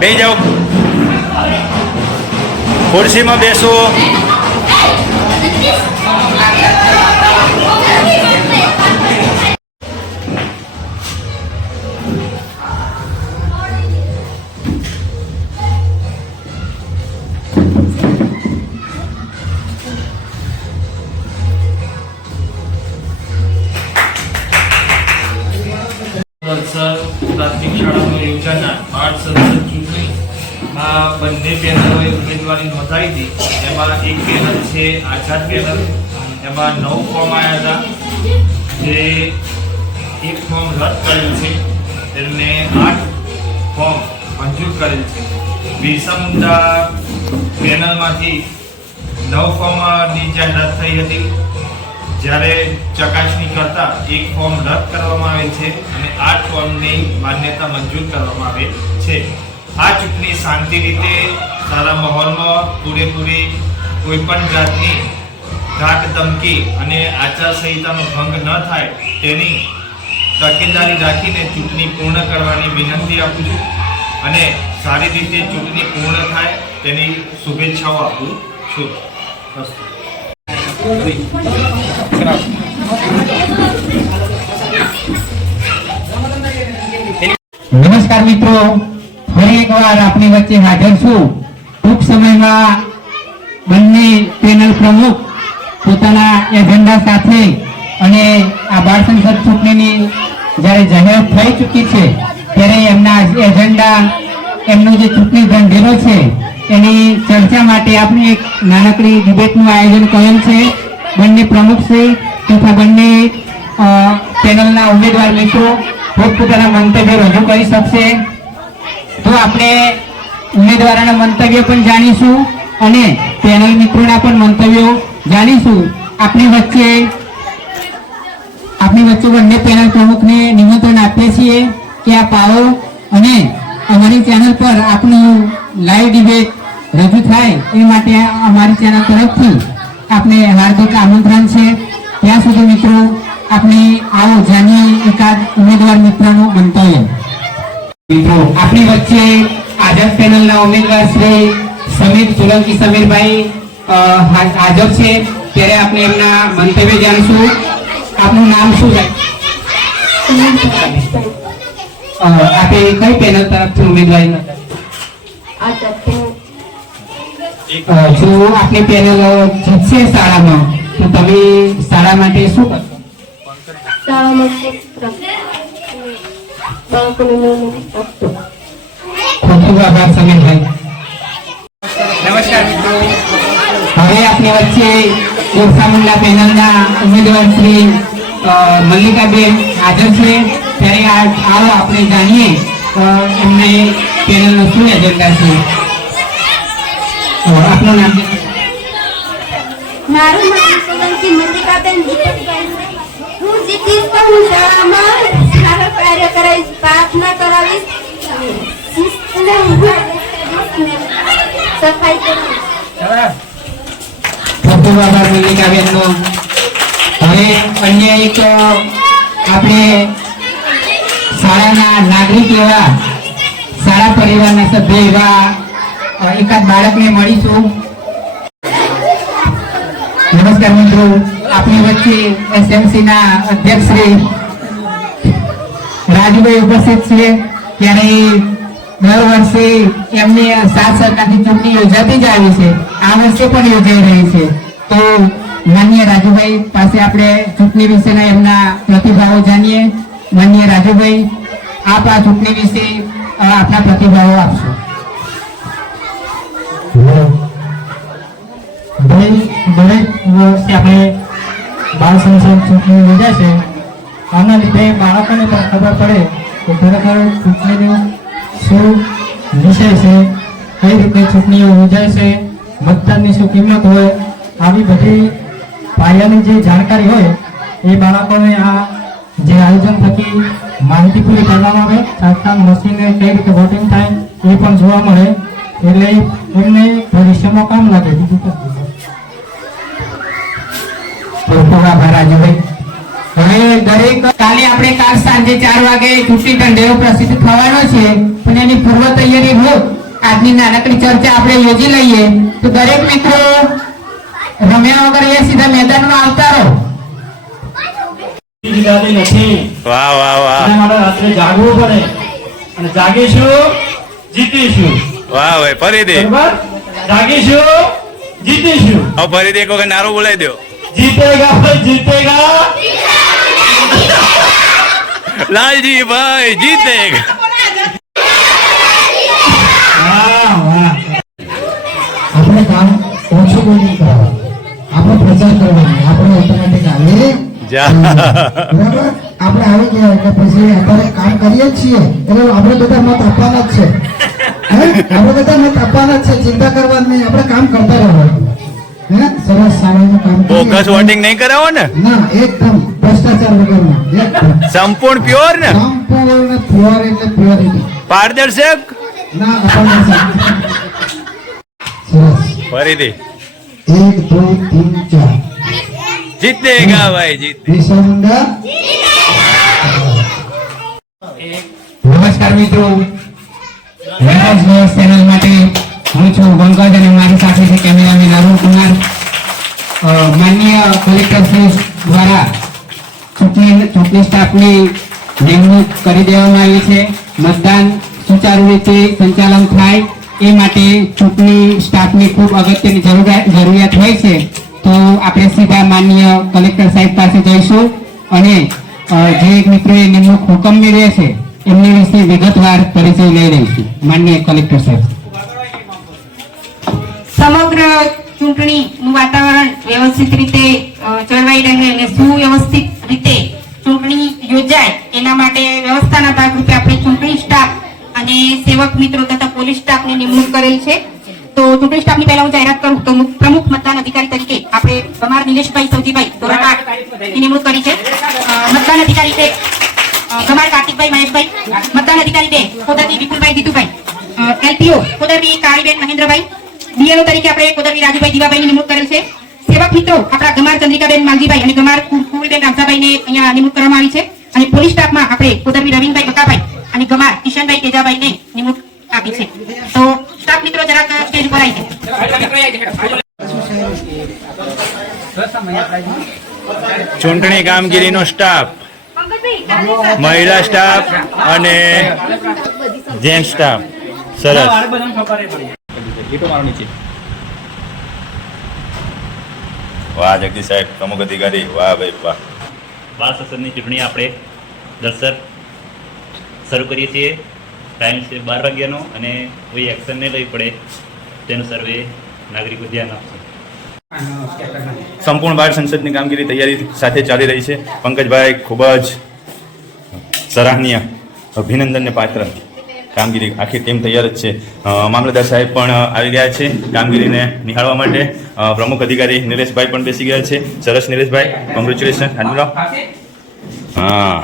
બેસી જાઓ, ખુરશીમાં બેસો. પ્રાથમિક શાળામાં યોજાનાર બાળ સંસદ ચૂંટણીમાં બંને પેનલોએ ઉમેદવારી નોંધાવી હતી. એમાં એક પેનલ છે આઝાદ પેનલ, એમાં 9 ફોર્મ આવ્યા હતા, જે એક ફોર્મ રદ કરેલ છે, તેમને 8 ફોર્મ મંજૂર કરેલ છે. બિરસા મુંડા પેનલમાંથી 9 ફોર્મની જાહેરાત થઈ હતી, જ્યારે ચકાસણી કરતા એક ફોર્મ રદ કરવામાં આવેલ છે અને 8 ફોર્મની માન્યતા મંજૂર કરવામાં આવેલ છે. આ ચૂંટણી શાંતિ રીતે સારા માહોલમાં પૂરેપૂરી કોઈ પણ જાતની ધાક ધમકી અને આચારસંહિતાનો ભંગ ન થાય તેની તકેદારી રાખીને ચૂંટણી પૂર્ણ કરવાની વિનંતી આપું છું. અને સારી રીતે ચૂંટણી પૂર્ણ થાય તેની શુભેચ્છાઓ આપું છું. અસ્તુ. નમસ્કાર મિત્રો, ફરી એકવાર આપની વચ્ચે હાજર છું. ટૂંક સમયમાં બંને પેનલ પ્રમુખ પોતાના એજન્ડા સાથે અને આ બાળ સંસદ ચૂંટણીની જ્યારે જાહેરાત થઈ ચૂકી છે ત્યારે એમના એજન્ડા, એમનો જે ચૂંટણી ઢંઢેરો છે એની ચર્ચા માટે આપણે એક નાનકડી ડિબેટનું આયોજન કરેલ છે. બંને પ્રમુખશ્રી તથા બંને પેનલના ઉમેદવાર મિત્રો પોતપોતાના મંતવ્ય રજૂ કરી શકશે. તો આપણે ઉમેદવારોના મંતવ્ય પણ જાણીશું અને પેનલ મિત્રોના પણ મંતવ્યો જાણીશું. આપણી વચ્ચે બંને પેનલ પ્રમુખને નિમંત્રણ આપીએ છીએ કે આપ આવો અને અમારી ચેનલ પર આપનું લાઈવ ડિબેટ રજૂ થાય એ માટે અમારી ચેનલ તરફથી આપને હાર્દિક આમંત્રણ છે. ત્યાં સુધી મિત્રો આપણે આવો જાણીએ એકાદ ઉમેદવાર મિત્રનું મંતવ્ય. મિત્રો આપણી વચ્ચે આઝાદ પેનલના ઉમેદવાર શ્રી સમીર સોલંકી સમીરભાઈ હાજર છે, ત્યારે આપણે એમના મંતવ્ય જાણીશું. આપનું નામ શું છે? આપે કઈ પેનલ તરફથી ઉમેદવારી જો આપની પેનલ જીતશે શાળામાં તો તમે શાળા માટે શું કરશો? ખૂબ ખૂબ આભાર સમીરભાઈ. નમસ્કાર મિત્રો, હવે આપની વચ્ચે બિરસા મુંડા પેનલના ઉમેદવાર શ્રી મલ્લિકાબેન હાજર છે, ત્યારે આવો આપણે જાણીએ એમને પેનલનો શું એજન્ડા છે. આપનું નામ? મારું નામ સોલંકી મલ્લિકાબેન દીપકભાઈ. હું જીતીશ તો હું શાળામાં સારા કાર્ય કરાવીશ, પ્રાર્થના કરાવીશ, શિસ્તને સફાઈ કરાવીશ. ખૂબ ખૂબ આભાર મલ્લિકાબેનનો. હવે અન્ય એક આપણે શાળાના નાગરિક એવા, શાળા પરિવારના સભ્ય એવા એકાદ બાળકને મળીશું. નમસ્કાર મિત્રો, આપણી વચ્ચે SMC ના અધ્યક્ષ શ્રી રાજુભાઈ ઉપસ્થિત છે, ત્યારે દર વર્ષે એમની સાથ સહકારથી ચૂંટણી યોજાતી જ આવી છે, આ વર્ષે પણ યોજાઈ રહી છે. તો માનનીય રાજુભાઈ પાસે આપણે ચૂંટણી વિશેના એમના પ્રતિભાવો જાણીએ. માનનીય રાજુભાઈ, આપ આ ચૂંટણી વિશે આપના પ્રતિભાવો આપશો. દરેક વર્ષે આપણે બાળ સંસદ ચૂંટણી યોજાશે. આના લીધે બાળકોને પણ ખબર પડે કે ખરેખર ચૂંટણીનો શું વિષય છે, કઈ રીતે ચૂંટણીઓ યોજાય છે, મતદાનની શું કિંમત હોય, આવી બધી પાયાની જે જાણકારી હોય એ બાળકોને આ જે આયોજન થકી માહિતી પૂરી કરવામાં આવે. સાતના મશીને કઈ રીતે વોટિંગ થાય એ પણ જોવા મળે, એટલે એમને ભવિષ્યમાં કામ લાગે. બીજું ખૂબ આભાર રાજુભાઈ. હવે દરેક કાલે આપણે કાલ સાંજે 4 વાગે ચૂંટણી ઢંઢેરો પ્રસિદ્ધ થવાનો છે, પણ એની પૂર્વ તૈયારી રૂપ આજની નાનકડી ચર્ચા આપણે યોજી લઈએ. તો દરેક મિત્રો રમ્યા વગર એ સીધા મેદાનમાં આવતા રહો. નથી. વાહ વાહ વાહ, મારે રાત્રે જાગવું પડે અને જાગીશું જીતીશું. વાહ ભાઈ, ફરીથી બરાબર? જાગીશું જીતીશું. હવે ફરીથી એક વખત નારો બોલાવી દો. જીતેગા ભાઈ જીતેગા. લાલજી ભાઈ જીતેગા. વાહ વાહ. આપણે કામ ઓછું બોલી કરવાનું, આપણે પ્રચાર કરવાનો, આપણે ઓટોમેટિક આવે જા. બરાબર. આપણે આવી ગયા એટલે પછી આપણે કામ કરીએ જ છીએ એટલે આપણે બધા મત આપવાના જ છે. આપણે બધા મત આપવાના જ છે, ચિંતા કરવાની નહીં, આપણે કામ કરતા રહેવાનું. સરસ શાળાનું કામ બોગસ વોટિંગ નહીં કરાવો ને? ના, એકદમ ભ્રષ્ટાચાર વગરનું, એકદમ સંપૂર્ણ પ્યોર ને? સંપૂર્ણ પ્યોર એટલે પ્યોરિટી. પારદર્શક. ના, આપણને સરસ. ફરીથી 1 2 3 4 જીતેગા ભાઈ જીતે. બિરસા મુંડા. નમસ્કાર મિત્રો, વેરાઇઝ ન્યૂઝ ચેનલ માટે હું છું પંકજ અને મારી સાથે છે કેમેરામેન અરુણ કુમાર. માનનીય કલેક્ટર શ્રી દ્વારા ચૂંટણી સ્ટાફની નિમણૂક કરી દેવામાં આવી છે. મતદાન સુચારુ રીતે સંચાલન થાય એ માટે ચૂંટણી સ્ટાફની ખૂબ અગત્યની જરૂરિયાત હોય છે. તો આપણે સીધા માનનીય કલેક્ટર સાહેબ પાસે જઈશું અને જે મિત્રોએ નિમણૂક હુકમ મેળવ્યા છે એમની વિશે વિગતવાર પરિચય લઈ રહીશું. માનનીય કલેક્ટર સાહેબ. સમગ્ર ચૂંટણીનું વાતાવરણ વ્યવસ્થિત રીતે જળવાઈ રહે અને સુવ્યવસ્થિત રીતે ચૂંટણી યોજાય એના માટે વ્યવસ્થાના ભાગરૂપે આપણે ચૂંટણી સ્ટાફ અને સેવક મિત્રો તથા પોલીસ સ્ટાફની નિમણૂક કરેલ છે. તો ચૂંટણી સ્ટાફની પહેલા હું જાહેરાત કરું તો પ્રમુખ મતદાન અધિકારી તરીકે આપણે ગમાર નિલેશભાઈ સૌજીભાઈ ધોરણ 8 ની નિમણૂક કરી છે. મતદાન અધિકારી છે ગમાર કાર્તિકભાઈ મહેશભાઈ. મતદાન અધિકારી 2 કોદરવી વિપુલભાઈ જીતુભાઈ. એલપીઓ કોદરવી કાળીબેન મહેન્દ્રભાઈ. બીએલઓ તરીકે આપણે કોદરવી રાજુભાઈ દીવાભાઈની નિમણૂક કરેલ છે. સેવક મિત્રો આપણા ગમાર ચંદ્રિકાબેન માલજીભાઈ અને ગમાર કુલબેન રામસાભાઈને અહીંયા નિમણૂક કરવામાં આવી છે. અને પોલીસ સ્ટાફમાં આપણે કોદરવી રવિનભાઈ બકાભાઈ અને ગમાર કિશનભાઈ તેજાભાઈને નિમણૂક આપી છે. તો સ્ટાફ મિત્રો જરાક સ્ટેજ ઉપર આવી છે. ચૂંટણી કામગીરીનો સ્ટાફ, મહિલા સ્ટાફ અને જેન્ટ સ્ટાફ. સરસ. વાહ જગદીશ સાહેબ, પ્રમુખ અધિકારી, વાહ ભાઈ વાહ. બાળ સંસદની ચૂંટણી આપણે દર્શક શરૂ કરીએ છીએ. ટાઈમ છે 12 વાગ્યાનો અને કોઈ એક્શન નહીં લેવી પડે તેનું સર્વે નાગરિકો ધ્યાન આપશે. સંપૂર્ણ બાળ સંસદની કામગીરી તૈયારી સાથે ચાલી રહી છે. પંકજભાઈ ખૂબ જ સરાહનીય, અભિનંદનને પાત્ર કામગીરી. આખી ટીમ તૈયાર જ છે. મામલતદાર સાહેબ પણ આવી ગયા છે કામગીરીને નિહાળવા માટે. પ્રમુખ અધિકારી નિલેશભાઈ પણ બેસી ગયા છે. સરસ નિલેશભાઈ, કોંગ્રેચ્યુલેશન. હા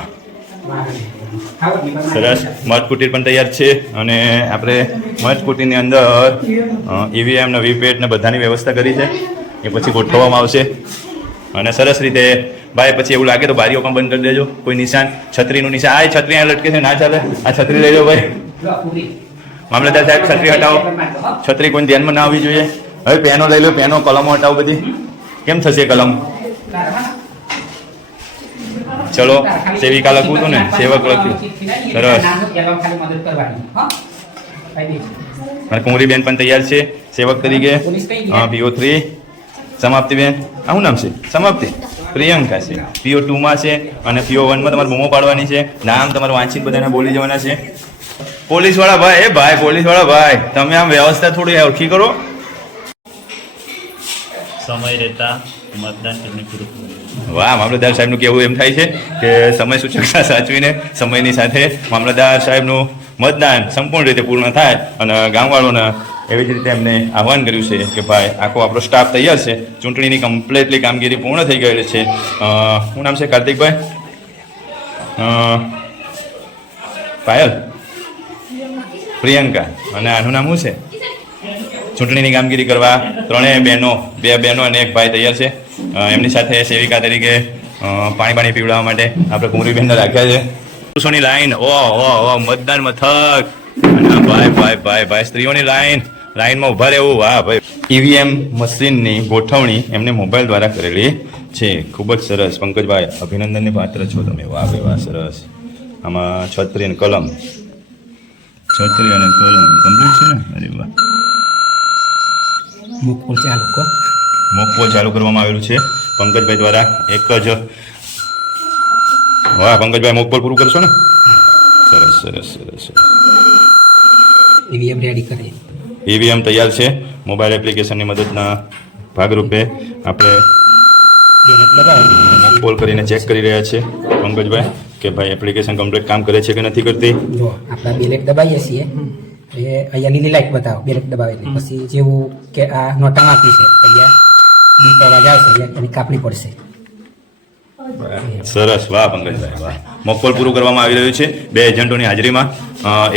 સરસ. મતકુટીર પણ તૈયાર છે અને આપણે મતકુટીરની અંદર ઈવીએમ ને વીવીપેટ ને બધાની વ્યવસ્થા કરી છે. એ પછી ગોઠવવામાં આવશે અને સરસ રીતે ભાઈ પછી એવું લાગે તો બારીઓ પણ બંધ કરી દેજો. કોઈ નિશાન, છત્રીનું નિશાન, આ છત્રી અહીંયા લટકે છે, ના ચાલે. આ છત્રી લઈ લો ભાઈ. મામલતદાર સાહેબ છત્રી હટાવો. છત્રી કોઈ ધ્યાનમાં ના આવવી જોઈએ. હવે પેનો લઈ લો, પેનો, કલમો હટાવો બધી. કેમ થશે કલમ? ચલો, સેવિકા લખવું હતું ને, સેવક લખ્યું. સરસ. અને કુંવરીબેન પણ તૈયાર છે સેવક તરીકે. PO3 સમાપ્તિબેન, આ શું નામ છે? સમાપ્તિ પ્રિયંકા છે. PO2 માં છે અને PO1 માં તમારે બૂમો પાડવાની છે. નામ તમારે વાંચીને બધાને બોલી જવાના છે. પોલીસ વાળા ભાઈ, એ ભાઈ પોલીસ વાળા ભાઈ, તમે આમ વ્યવસ્થા થોડી ઓળખી કરો. સમય રહેતા મતદાન ચૂંટણી પૂરું થયું. વાહ, મામલતદાર સાહેબનું કહેવું એમ થાય છે કે સમય સૂચકતા સાચવીને સમયની સાથે મામલતદાર સાહેબનું મતદાન સંપૂર્ણ રીતે પૂર્ણ થાય અને ગામવાળોને એવી જ રીતે એમને આહવાન કર્યું છે કે ભાઈ આખો આપણો સ્ટાફ તૈયાર છે. ચૂંટણીની કમ્પ્લીટલી કામગીરી પૂર્ણ થઈ ગયેલી છે. શું નામ છે? કાર્તિકભાઈ, પાયલ, પ્રિયંકા અને આનું નામ શું છે? ચૂંટણીની કામગીરી કરવા ત્રણેય બહેનો, 2 બહેનો અને 1 ભાઈ તૈયાર છે. એમની સાથે સેવિકા તરીકે પાણી પીવડાવવા માટે આપણે કુંવરીબેનને રાખ્યા છે. પુરુષોની લાઈન, ઓહ મતદાન મથક, અને ભાઈ સ્ત્રીઓની લાઈનમાં ઊભા રહેવું. વાહ ભાઈ. ઈવીએમ મશીનની ગોઠવણી એમને મોબાઈલ દ્વારા કરેલી છે. ખૂબ જ સરસ. પંકજભાઈ, અભિનંદનને પાત્ર છો તમે. વાહ ભાઈ વાહ, સરસ. આમાં છત્રી અને કલમ કમ્પ્લીટ છે ને? અરે વાહ. મોકપોલ ચાલુ કરવામાં આવેલું છે પંકજભાઈ દ્વારા. એક જ વાહ, પંકજભાઈ મોકપોલ પૂરું કરશો ને? સરસ. ઈવીએમ તૈયાર છે. મોબાઈલ એપ્લિકેશનની મદદના ભાગરૂપે આપણે મોકપોલ કરીને ચેક કરી રહ્યા છે પંકજભાઈ કે ભાઈ એપ્લિકેશન કમ્પ્લીટ કામ કરે છે કે નથી કરતી. જો આપણે બેલેટ દબાવીએ છીએ એ અહીંયા લીલી લાઈટ બતાવો, બેલેટ દબાવે એટલે પછી જેવું કે આ નોટા આપી છે અહીંયા બીપ અવાજ આવશે, એની કાપણી પડશે. સરસ. વાહ પંકજભાઈ વાહ. મોકપોલ પૂરું કરવામાં આવી રહ્યું છે 2 એજન્ટોની હાજરીમાં.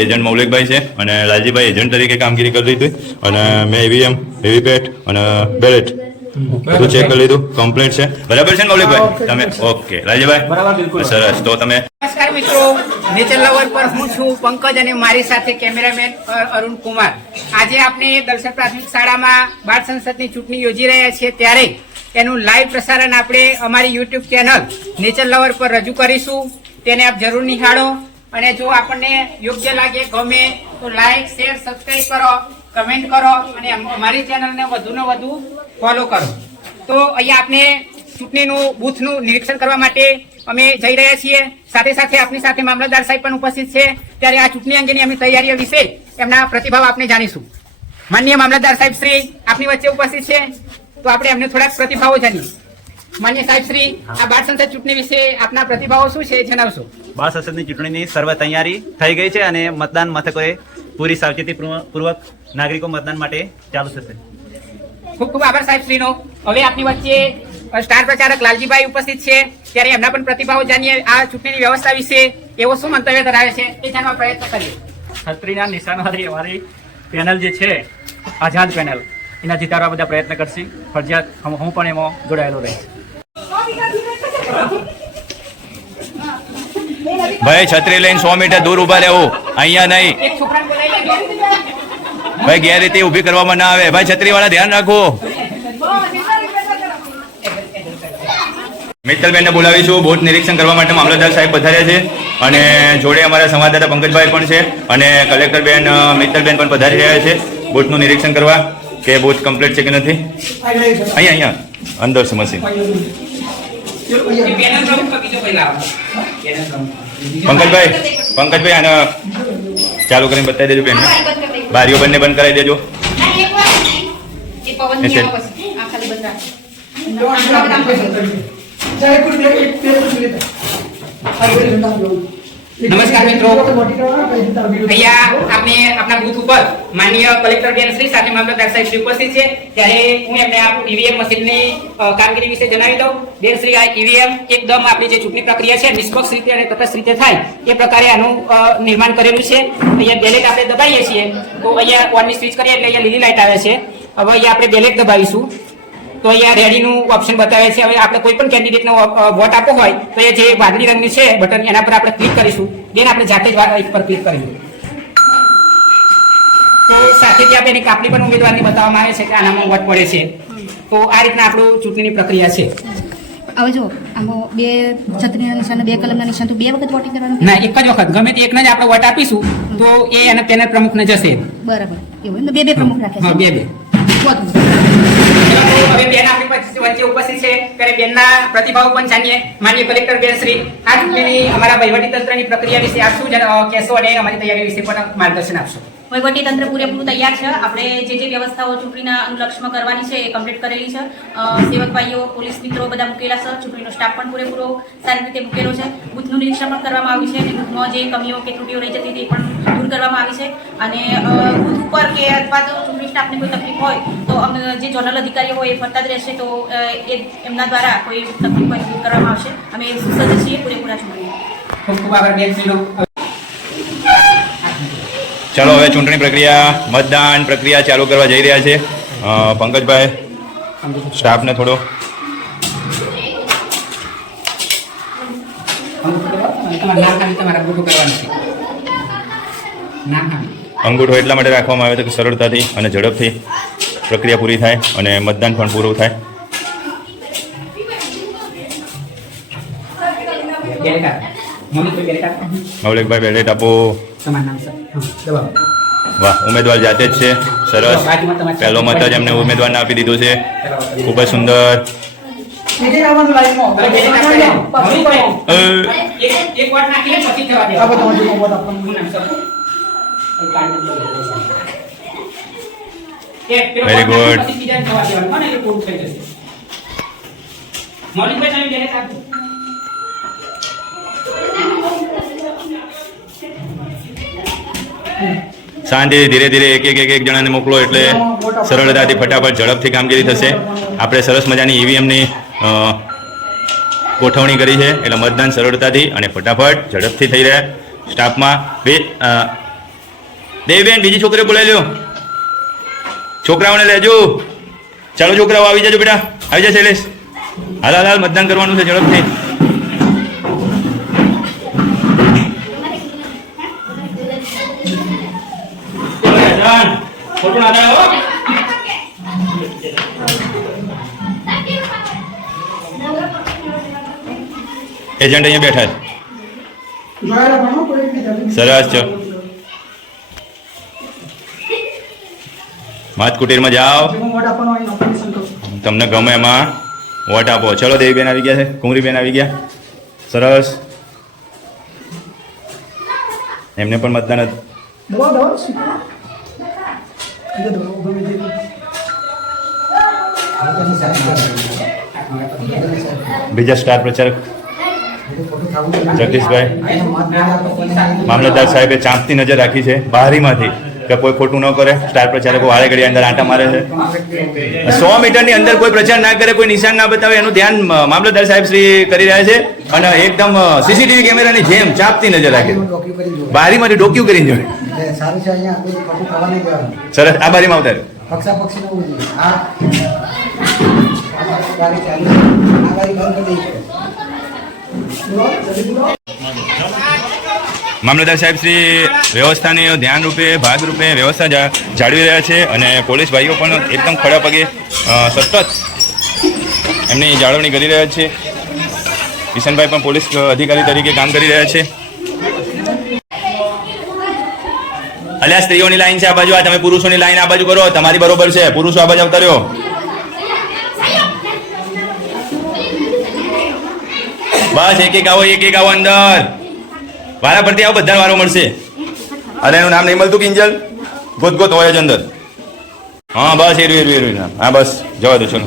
એજન્ટ મૌલિકભાઈ છે અને લાલજીભાઈ એજન્ટ તરીકે કામગીરી કરી હતી અને મેં ઈવીએમ, વીવીપેટ અને બેલેટ બધું ચેક કરી લીધું, કમ્પ્લીટ છે, બરાબર છે ને મૌલિકભાઈ? તમે ઓકે લાલજીભાઈ, સરસ. તો તમે નમસ્કાર મિત્રો, નેચર લવર પર હું છું પંકજ અને મારી સાથે કેમેરામેન અરુણ કુમાર. આજે આપણે દલસર પ્રાથમિક શાળામાં બાળ સંસદની ચૂંટણી યોજી રહ્યા છીએ, ત્યારે એનું લાઈવ પ્રસારણ આપણે અમારી યુટ્યુબ ચેનલ નેચર લવર પર રજૂ કરીશું. તેને આપ જરૂર નિહાળો અને જો આપણને યોગ્ય લાગે, ગમે તો લાઈક, શેર, સબસ્ક્રાઈબ કરો, કમેન્ટ કરો અને અમારી ચેનલને વધુને વધુ ફોલો કરો. તો અહીંયા આપણે ચૂંટણીનું બૂથનું નિરીક્ષણ કરવા માટે અમે જઈ રહ્યા છીએ. સાથે સાથે આપની સાથે મામલતદાર સાહેબ પણ ઉપસ્થિત છે, ત્યારે આ ચૂંટણી અંગેની એમની તૈયારીઓ વિશે એમના પ્રતિભાવ આપણે જાણીશું. માનનીય મામલતદાર સાહેબ શ્રી આપની વચ્ચે ઉપસ્થિત છે, તો આપણે એમને થોડાક પ્રતિભાવો જાણીએ. માન્ય સાહેબ શ્રી, આ બાળ સંસદ ચૂંટણી વિશે આપના પ્રતિભાવો શું છે, જણાવશો? બાળ સંસદની ચૂંટણીની સર્વ તૈયારી થઈ ગઈ છે અને મતદાન મથકોએ પૂરી સાવચેતી પૂર્વક નાગરિકો મતદાન માટે ચાલુ થશે. ખૂબ ખૂબ આભાર સાહેબ શ્રીનો. હવે આપની વચ્ચે સ્ટાર પ્રચારક લાલજીભાઈ ઉપસ્થિત છે, ત્યારે એમના પણ પ્રતિભાવો જાણીએ. આ ચૂંટણીની વ્યવસ્થા વિશે એવો શું મંતવ્ય ધરાવે છે એ જાણવા પ્રયત્ન કરીએ. છત્રીના નિશાનવાળી અમારી પેનલ જે છે, આઝાદ પેનલ, એના જીતાડવા બધા પ્રયત્ન કરશે. ફરજિયાત હું પણ એમાં જોડાયેલો રહીશ. ભાઈ છત્રી લઈને 100 મીટર દૂર ઉભા રહેવું, અહીંયા નહીં એક છોકરાને બોલાવી લે. ભાઈ, ગેરરીતિ ઊભી કરવામાં ના આવે. ભાઈ છત્રી વાળા ધ્યાન રાખો. મિત્તલબેનને બોલાવીશું. બૂથ નિરીક્ષણ કરવા માટે મામલતદાર સાહેબ પધાર્યા છે અને જોડે અમારા સંવાદદાતા પંકજભાઈ પણ છે અને કલેક્ટર બેન મિત્તલબેન પણ પધારી રહ્યા છે બૂથનું નિરીક્ષણ કરવા કે બૂથ કમ્પ્લીટ છે કે નથી. અહીંયા અંદર છે મશીન. પંકજભાઈ આને ચાલુ કરીને બતાવી દેજો બેન. બારીઓ બંને બંધ કરાવી દેજો. નમસ્કાર મિત્રો, અહીંયા આપણે આપણા બૂથ ઉપર માનનીય કલેક્ટર બેન શ્રી સાથે મામલતદાર સાહેબ શ્રી ઉપસ્થિત છે, ત્યારે હું એમને આપણું ઈવીએમ મશીનની કામગીરી વિશે જણાવી દઉં. બેન શ્રી, આ ઈવીએમ એકદમ આપણી જે ચૂંટણી પ્રક્રિયા છે નિષ્પક્ષ રીતે અને તટસ્થ રીતે થાય એ પ્રકારે આનું નિર્માણ કરેલું છે. અહીંયા બેલેટ આપણે દબાવીએ છીએ તો અહીંયા ઓનની સ્વિચ કરીએ એટલે અહીંયા લીલી લાઈટ આવે છે. હવે અહીંયા આપણે બેલેટ દબાવીશું તો અહીંયા રેડીનું ઓપ્શન બતાવે છે. હવે આપણે કોઈ પણ કેન્ડિડેટનો વોટ આપવો હોય તો એ જે વાદળી રંગની છે બટન, એના પર આપણે ક્લિક કરીશું. બેન આપણે જાતે જ પર ક્લિક કરીશું તો સાથે ત્યાં એની કાપલી પણ ઉમેદવારની બતાવવામાં આવે છે કે આનામાં વોટ પડે છે. તો આ રીતના આપણું ચૂંટણીની પ્રક્રિયા છે. હવે જો આમાં 2 છત્રીના નિશાન, 2 કલમના નિશાન, તો 2 વખત વોટિંગ કરવાનું? ના, એક જ વખત, ગમે તે એકને જ આપણે વોટ આપીશું તો એ અને પેનલ પ્રમુખને જશે. બરાબર, એવું એમ 2 પ્રમુખ રાખે છે? હા, 2. હવે બેન આપણી વચ્ચે ઉપસ્થિત છે, ત્યારે બેનના પ્રતિભાવ પણ જાણીએ. માનનીય કલેક્ટર બેન શ્રી, આ ચૂંટણીની અમારા વહીવટી તંત્રની પ્રક્રિયા વિશે આપ શું કહેશો અને અમારી તૈયારી વિશે પણ માર્ગદર્શન આપશો? વહીવટી તંત્ર પૂરેપૂરું તૈયાર છે. આપણે જે વ્યવસ્થાઓ ચૂંટણીના અનુલક્ષમાં કરવાની છે એ કમ્પ્લીટ કરેલી છે. સેવક ભાઈઓ, પોલીસ મિત્રો બધા મૂકેલા છે. ચૂંટણીનો સ્ટાફ પણ પૂરેપૂરો સારી રીતે મૂકેલો છે. બૂથનું નિરીક્ષણ પણ કરવામાં આવ્યું છે અને બૂથમાં જે કમીઓ કે ત્રુટીઓ રહી જતી તે પણ દૂર કરવામાં આવી છે. અને બૂથ ઉપર કે અથવા તો ચૂંટણી સ્ટાફને કોઈ તકલીફ હોય તો જે જોનલ અધિકારીઓ હોય એ ફરતા જ રહેશે, તો એ એમના દ્વારા કોઈ તકલીફ હોય દૂર કરવામાં આવશે. અમે સુસજ્જ છીએ પૂરેપૂરા ચૂંટણી. ખૂબ ખૂબ આભાર બેન શ્રીનો. ચાલો હવે ચૂંટણી પ્રક્રિયા, મતદાન પ્રક્રિયા ચાલુ કરવા જઈ રહ્યા છે. પંકજભાઈ સ્ટાફને થોડો અંગૂઠો એટલા માટે રાખવામાં આવ્યો છે કે સરળતાથી અને ઝડપથી પ્રક્રિયા પૂરી થાય અને મતદાન પણ પૂરું થાય. મૌલિકભાઈ બેલેટ આપો. વાહ, ઉમેદવાર જાતે જ છે. સરસ, પહેલો મત જ એમને ઉમેદવારને આપી દીધો છે. ખૂબ જ સુંદર. Very good. શાંતિથી ધીરે ધીરે એક જણાને મોકલો એટલે સરળતાથી ફટાફટ ઝડપથી કામગીરી થશે. આપણે સરસ મજાની ઈવીએમની ગોઠવણી કરી છે એટલે મતદાન સરળતાથી અને ફટાફટ ઝડપથી થઈ રહ્યા. સ્ટાફમાં દેવીબેન, બીજી છોકરીઓ બોલાવી લો, છોકરાઓને લેજો. ચાલો છોકરાઓ આવી જજો બેટા, આવી જા શૈલેષ. હાલ હાલ હાલ મતદાન કરવાનું છે ઝડપથી. એજન્ટ અહીંયા બેઠા છે. સરસ ચો મત કુટીરમાં જાઓ, તમને ગમે એમાં વોટ આપો. ચલો દેવીબેન આવી ગયા છે, કુંવરીબેન આવી ગયા. સરસ, એમને પણ મતદાન બીજા સ્ટાર પ્રચારક જગદીશભાઈ. મામલતદાર સાહેબે ચાંપતી નજર રાખી છે બારીમાંથી કે કોઈ ખોટું ન કરે. સ્ટાર પ્રચારકો વારે ઘડી અંદર આંટા મારે છે. 100 મીટરની અંદર કોઈ પ્રચાર ના કરે, કોઈ નિશાન ના બતાવે, એનું ધ્યાન મામલતદાર સાહેબ શ્રી કરી રહ્યા છે. અને એકદમ સીસીટીવી કેમેરાની જેમ ચાંપતી નજર રાખે, બારીમાંથી ડોક્યુ કરીને જોડે. સરસ, આ બારીમાં ઉતાર્યો. મામલતદાર સાહેબ શ્રી વ્યવસ્થાની ધ્યાન રૂપે ભાગરૂપે વ્યવસ્થા જાળવી રહ્યા છે અને પોલીસ ભાઈઓ પણ એકદમ ખડા પગે સતત એમની જાળવણી કરી રહ્યા છે. કિશનભાઈ પણ પોલીસ અધિકારી તરીકે કામ કરી રહ્યા છે. અલ્યા સ્ત્રીઓની લાઈન છે આ બાજુ, આ તમે પુરુષોની લાઈન આ બાજુ કરો, તમારી બરોબર છે. પુરુષો આ બાજુ આવતા રહ્યો. બસ એક એક આવો અંદર. વારા પરથી આવો, બધા વારો મળશે. અરે એનું નામ નહીં મળતું કિંજલ, ગોત હોય જ અંદર. હા બસ એરું. હા બસ જવા દો. ચલો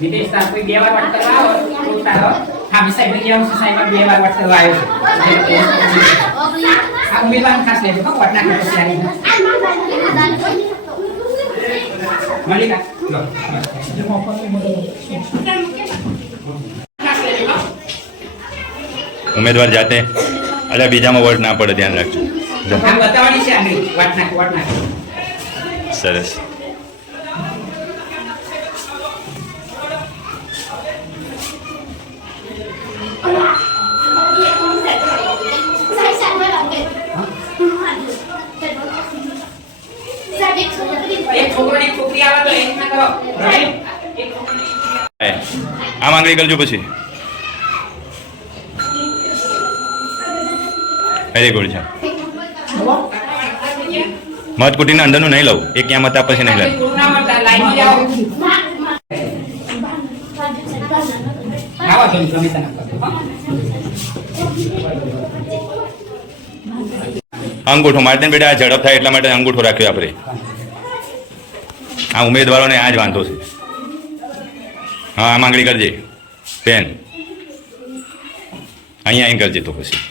વિદેશ સાહેબ કોઈ 2 વાર વાત કરવા આવો તો તારો હા સાહેબ ને કેવું સાહેબ 2 વાર વાત કરવા આવ્યો છે. આ ઉમેદવાર ખાસ લેજો કો વટના કે તૈયારી મલિકા ઉમેદવાર જાતે અલ્યા બીજામાં વોટ ના પડે, ધ્યાન રાખજો. બતાવવાની છે આગળ વટના. સરસ. આમ આંગળી કરજો પછી. વેરી ગુડ છે. મત કુટીના અંદરનું નહીં લઉં, એ ક્યાં મત આપ પછી નહીં લઉં. અંગૂઠો મારી દે બેટા, ઝડપ થાય એટલા માટે અંગૂઠો રાખ્યો આપણે. આ ઉમેદવારોને આ જ વાંધો છે. હા આમ આંગળી કરજે પેન, અહીંયા અહીં કરજે તો પછી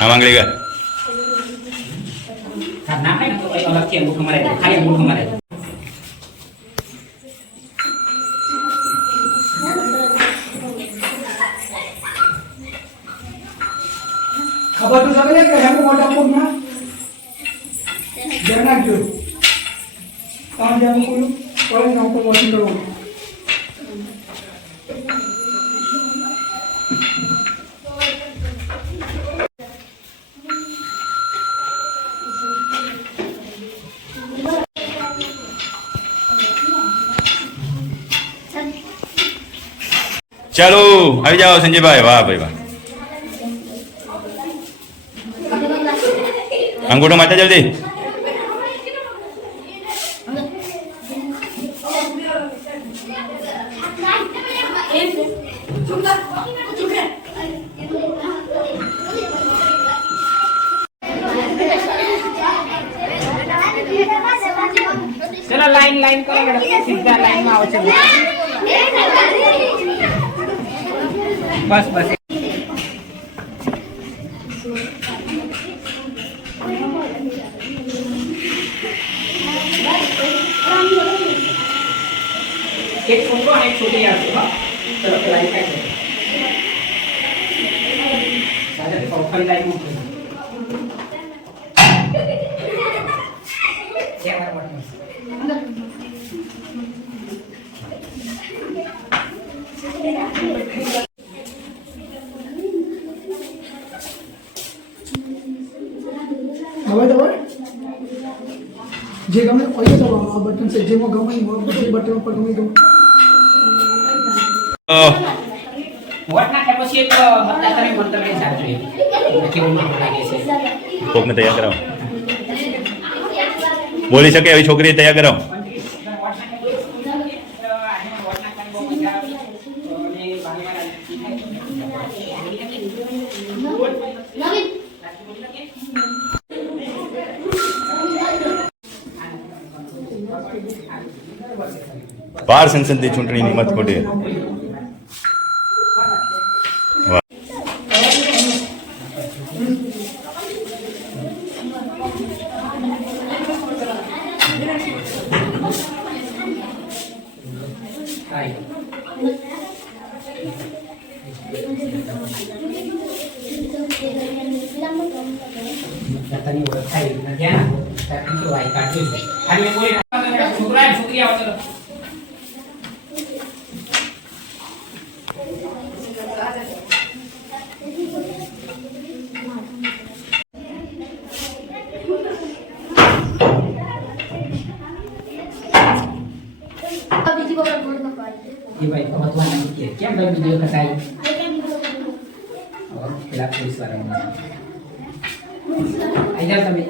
આમ આંગળી કર. ખબર તો સગલે કે હેમો મોટા પોગના ધ્યાન રાખજો. કામ જેમ કોઈ કોઈ નામ તો વોચિંગ કરો. ચાલો આવી જાઓ સંજયભાઈ. વાહ ભાઈ વાહ. અંગૂઠો માતા જલ્દી. ચલો લાઈન કરો મેડમ, સીધા લાઈનમાં આવો. છો બસ એક છોકરો અને એક છોકરી આવશે. ચલો લાઈન કાઢો. ફરી લાઈન મૂકી હવે દબાય જે ગમે ઓય દબાવવાનું આ બટન છે જેમાં ગમે એ બટન પર ગમે વોટ નાખ્યા પછી એક મતદાર તમે મંતવ્ય સાચું કેવું માહોલ લાગે છે કોકને તૈયાર કરાવો બોલી શકે એવી છોકરી તૈયાર કરાવો બાર સંસદની ચૂંટણીની મતકોટી મતદાતાની ઓળખ થાય એના ધ્યાન આપો તો આઈ કાર્ડ છે અને કોઈ છોકરા છોકરી આવતો ये भाई बहुत वाला है क्या भाई वीडियो कटाई और फिर पुलिस वाला आइए तभी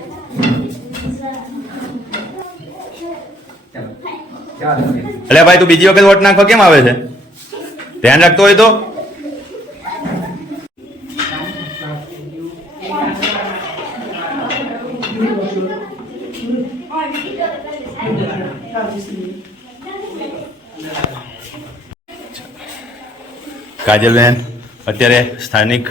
અલ્યા ભાઈ તું બીજી વખત વોટ નાખવા કેમ આવે છે ધ્યાન રાખતો હોય તો કાજલબેન અત્યારે સ્થાનિક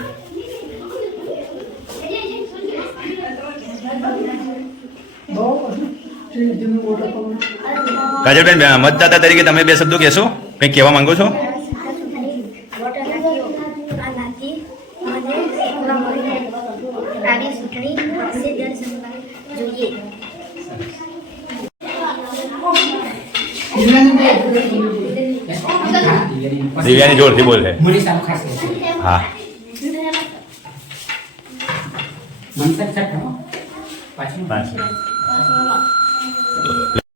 કાજલબેન મતદાતા તરીકે તમે બે શબ્દો કહેશો કંઈક કહેવા માંગો છો દિવ્યાની જોરથી બોલ છે હા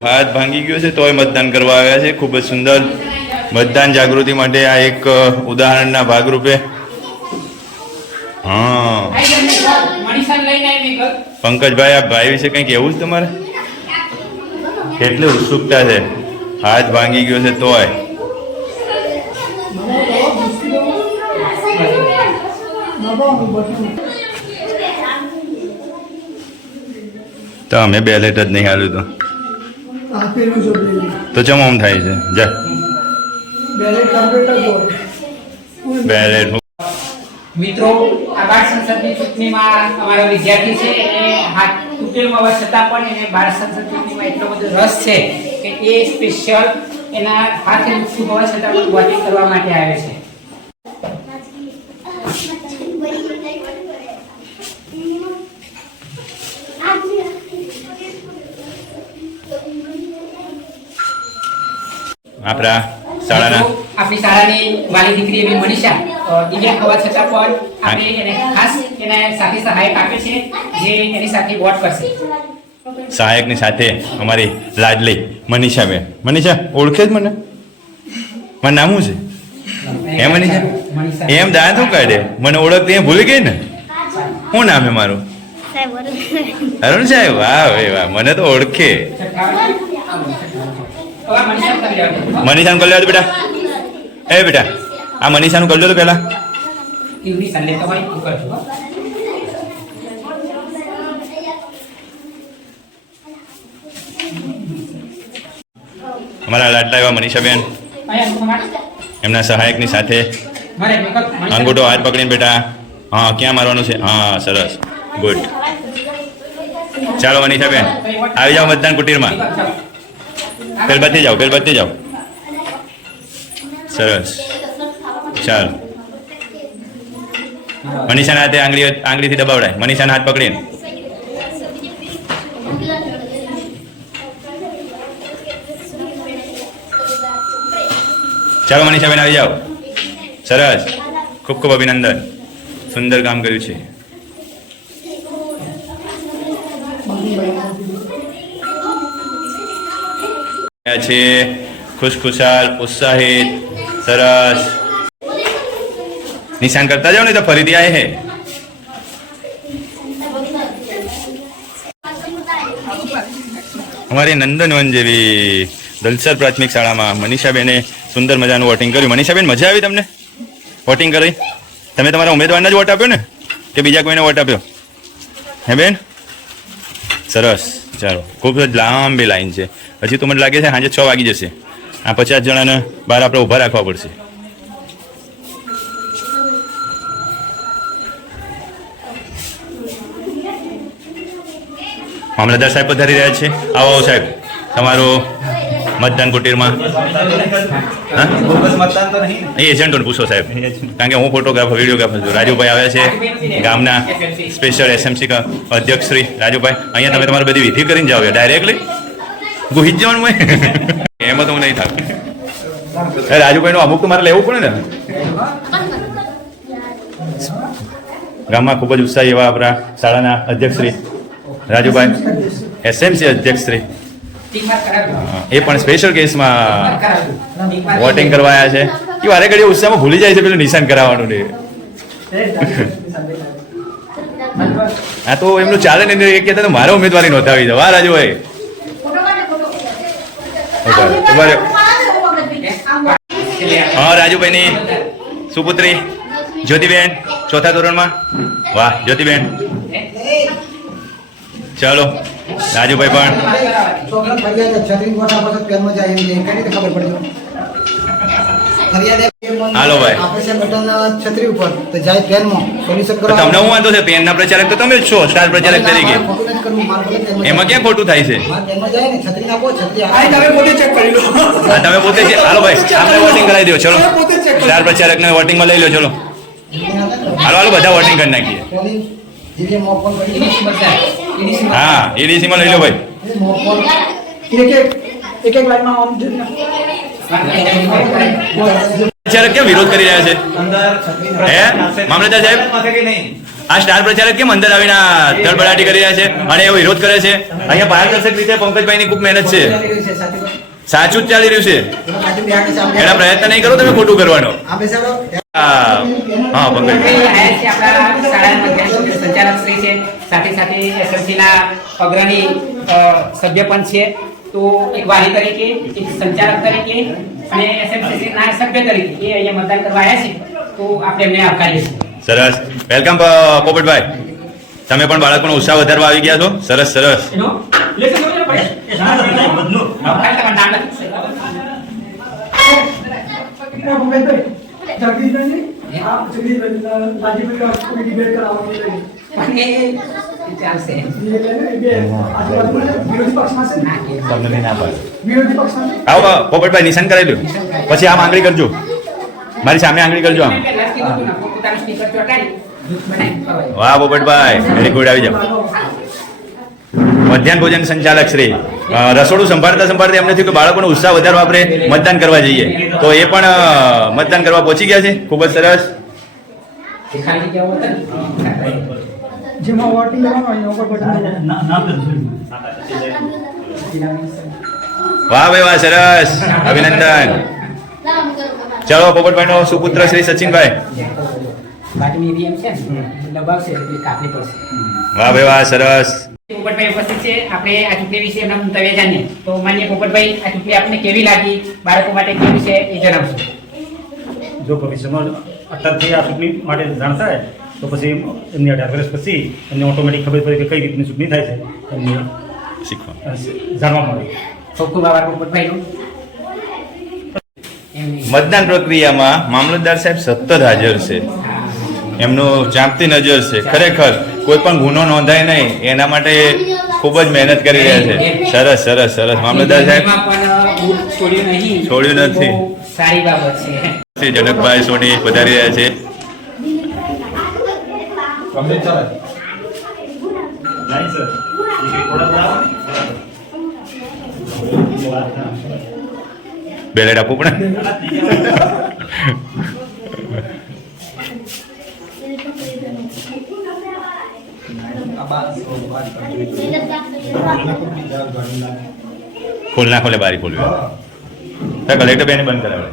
હાથ ભાંગી ગયો છે તોય મતદાન કરવા આવ્યા છે ખૂબ જ સુંદર મતદાન જાગૃતિ માટે આ એક ઉદાહરણના ભાગરૂપે હા પંકજભાઈ આ ભાઈ વિશે કંઈક એવું જ તમારે કેટલી ઉત્સુકતા છે હાથ ભાંગી ગયો છે તોય તો અમે બેલેટ જ નહીં હાલ્યું તો ચમ આમ થાય છે જા બેલેટ મિત્રો આ બાળ સંસદની ચૂંટણીમાં અમારા વિદ્યાર્થી છે એને હાથ તૂટેલો હોવા છતાં પણ એને બાળ સંસદ ચૂંટણીમાં એટલો બધો રસ છે કે એ સ્પેશિયલ એના હાથ દુખતું હોવા છતાં પણ વોટિંગ કરવા માટે આવે છે આપણા શાળાના આપણી શાળાની વાલી દીકરી એવી મનીષા દિવ્યાંગ હોવા છતાં પણ આપણે એને ખાસ એને સાથે સહાયક આપે છે જે એની સાથે વોટ કરશે સહાયકની સાથે અમારી લાડલી મનીષાબેન મનીષા ઓળખે જ મને મારું નામ શું છે એ મનીષા એમ દાંત શું કાઢે મને ઓળખતી એ ભૂલી ગઈ ને શું નામ છે મારું અરુણ સાહેબ વાહ ભાઈ વાહ મને તો ઓળખે મનીષાનું કરી લેવા બેટા એ બેટા આ મનીષાનું કરી લો તો પેલા અમારા લાડલા એવા મનીષાબેન એમના સહાયકની સાથે અંગૂઠો હાથ પકડીને બેટા હા ક્યાં મારવાનું છે હા સરસ ગુડ ચાલો મનીષાબેન આવી જાઓ મતદાન કુટીરમાં પેલબત્તી જાઓ સરસ ચાલો મનીષાના હાથે આંગળીથી દબાવડાય. મનીષાના હાથ પકડીને. ચાલો મનીષાબેન આવી જાઓ. સરસ, ખૂબ ખૂબ અભિનંદન, સુંદર કામ કર્યું છે. છે ખુશખુશાલ, ઉત્સાહિત, સરસ. નિશાન કરતા જાઓ ને તો ફરીથી આય હે. અમારી નંદનવન જેવી દલસર પ્રાથમિક શાળામાં મનીષાબેને સુંદર મજાનું વોટિંગ કર્યું. મનીષાબેન, મજા આવી તમને વોટિંગ કરી? તમે તમારા ઉમેદવારને જ વોટ આપ્યો ને કે બીજા કોઈને વોટ આપ્યો? હે બેન? સરસ. ચાલો, ખૂબ જ લાંબી લાઈન છે. હજી તો મને લાગે છે સાંજે 6 વાગી જશે. આ 50 જણાને બહાર આપણે ઊભા રાખવા પડશે. મામલતદાર સાહેબ પધારી રહ્યા છે. આવો સાહેબ, તમારું મતદાન કુટીરમાં. એ એજન્ટોને પૂછો સાહેબ, કારણ કે હું ફોટોગ્રાફર, વિડીયોગ્રાફર છું. રાજુભાઈ આવ્યા છે, ગામના સ્પેશિયલ એસએમસી અધ્યક્ષ શ્રી રાજુભાઈ. અહીંયા તમે તમારી બધી વિધિ કરીને જાઓ ડાયરેક્ટલી. ગુહી જ જવાનું હોય એમાં તો હું નહીં થાક. રાજુભાઈનું અમુક તો મારે લેવું પડે ને. ગામમાં ખૂબ જ ઉત્સાહી એવા આપણા શાળાના અધ્યક્ષ શ્રી રાજુભાઈ, એસએમસી અધ્યક્ષ શ્રી, એ પણ સ્પેશિયલ કેસમાં વોટિંગ કરવા આવ્યા છે. એ વારે ઘડી ઉત્સાહમાં ભૂલી જાય છે પેલું નિશાન કરાવવાનું ને. આ તો એમનું ચાલે ને, એ કહેતા મારા ઉમેદવારી નોંધાવી દો. વાહ રાજુભાઈ. હા, રાજુભાઈની સુપુત્રી જ્યોતિબેન 4થા ધોરણમાં. વાહ જ્યોતિબેન. ચાલો, રાજુભાઈ પણ. હાલો ભાઈ. તમને હું વાંધો છે? પેનના પ્રચારક તો તમે જ છો, સ્ટાર પ્રચારક તરીકે. એમાં ક્યાં ખોટું થાય છે? તમે પોતે જ. હાલો ભાઈ, આપણે વોટિંગ કરાવી દો. ચલો, સ્ટાર પ્રચારકને વોટિંગમાં લઈ લો. ચલો હાલો હાલો, બધા વોટિંગ કરી નાખીએ. હા, એડીસીમાં લઈ લો ભાઈ. પ્રચારક કેમ વિરોધ કરી રહ્યા છે? હે મામલતદાર સાહેબ, આ સ્ટાર પ્રચારક કેમ અંદર આવીને ધડબડાટી કરી રહ્યા છે અને એવો વિરોધ કરે છે? અહીંયા પારદર્શક રીતે પંકજભાઈની ખૂબ મહેનત છે. સાચું જ ચાલી રહ્યું છે. એના પ્રયત્ન નહીં કરો તમે ખોટું કરવાનો. હા, પંકજભાઈ સંચાલક શ્રી છે, સાથે સાથે એસએમસીના અગ્રણી સભ્ય પણ છે. તો એક વાલી તરીકે, એક સંચાલક તરીકે અને એસએમસીના સભ્ય તરીકે એ અહીંયા મતદાન કરવા આવ્યા છે. તો આપણે એમને આવકારીએ છીએ. સરસ, વેલકમ પોપટભાઈ. તમે પણ બાળકોનો ઉત્સાહ વધારવા આવી ગયા છો. સરસ સરસ. આવો પોપટભાઈ, નિશાન કરાવી લો. પછી આમ આંગળી કરજો, મારી સામે આંગળી કરજો. આમ. વાહ પોપટભાઈ, વેરી ગુડ. આવી જાઓ. મધ્યાહન ભોજન સંચાલક શ્રી, રસોડું સંભાળતા સંભાળતા એમ નથી કે બાળકોનો ઉત્સાહ વધારવા આપણે મતદાન કરવા જઈએ, તો એ પણ મતદાન કરવા પહોંચી ગયા છે. ખૂબ જ સરસ. વાહ ભાઈ વાહ, સરસ, અભિનંદન. ચાલો, પોપટભાઈ નો સુપુત્ર શ્રી સચિનભાઈ. વાહ ભાઈ વાહ, સરસ. પોપટભાઈ ઉપસ્થિત છે. આપણે આ ચૂંટણી વિશે એમના મંતવ્ય જાણીએ. તો માન્ય પોપટભાઈ, આ ચૂંટણી આપને કેવી લાગી? બાળકો માટે કેવી છે એ જણાવશો. જો ભવિષ્યમાં અત્યારથી આ ચૂંટણી માટે જાણ થાય તો પછી એમની 18 વર્ષ પછી એમને ઓટોમેટિક ખબર પડે કે કઈ રીતની ચૂંટણી થાય છે, એમને શીખવા જાણવા મળે. ખૂબ ખૂબ આભાર પોપટભાઈનો. મતદાન પ્રક્રિયામાં મામલતદાર સાહેબ સતત હાજર છે. એમનું ચાંપતી નજર છે. ખરેખર કોઈ પણ ગુનો નોંધાય નહીં એના માટે ખૂબ જ મહેનત કરી રહ્યા છે. સરસ સરસ સરસ. મામલતદાર સાહેબ છોડ્યું નથી. સારી બાબત છે. જનકભાઈ સોની પધારી રહ્યા છે. કમ્પ્લીટ ચાલે નહીં સર એક થોડા બરાબર બેલેટ આપવું પડે ખોલ ના ખોલે બારી ખોલવી કલેક્ટર બેને બંધ કરાવે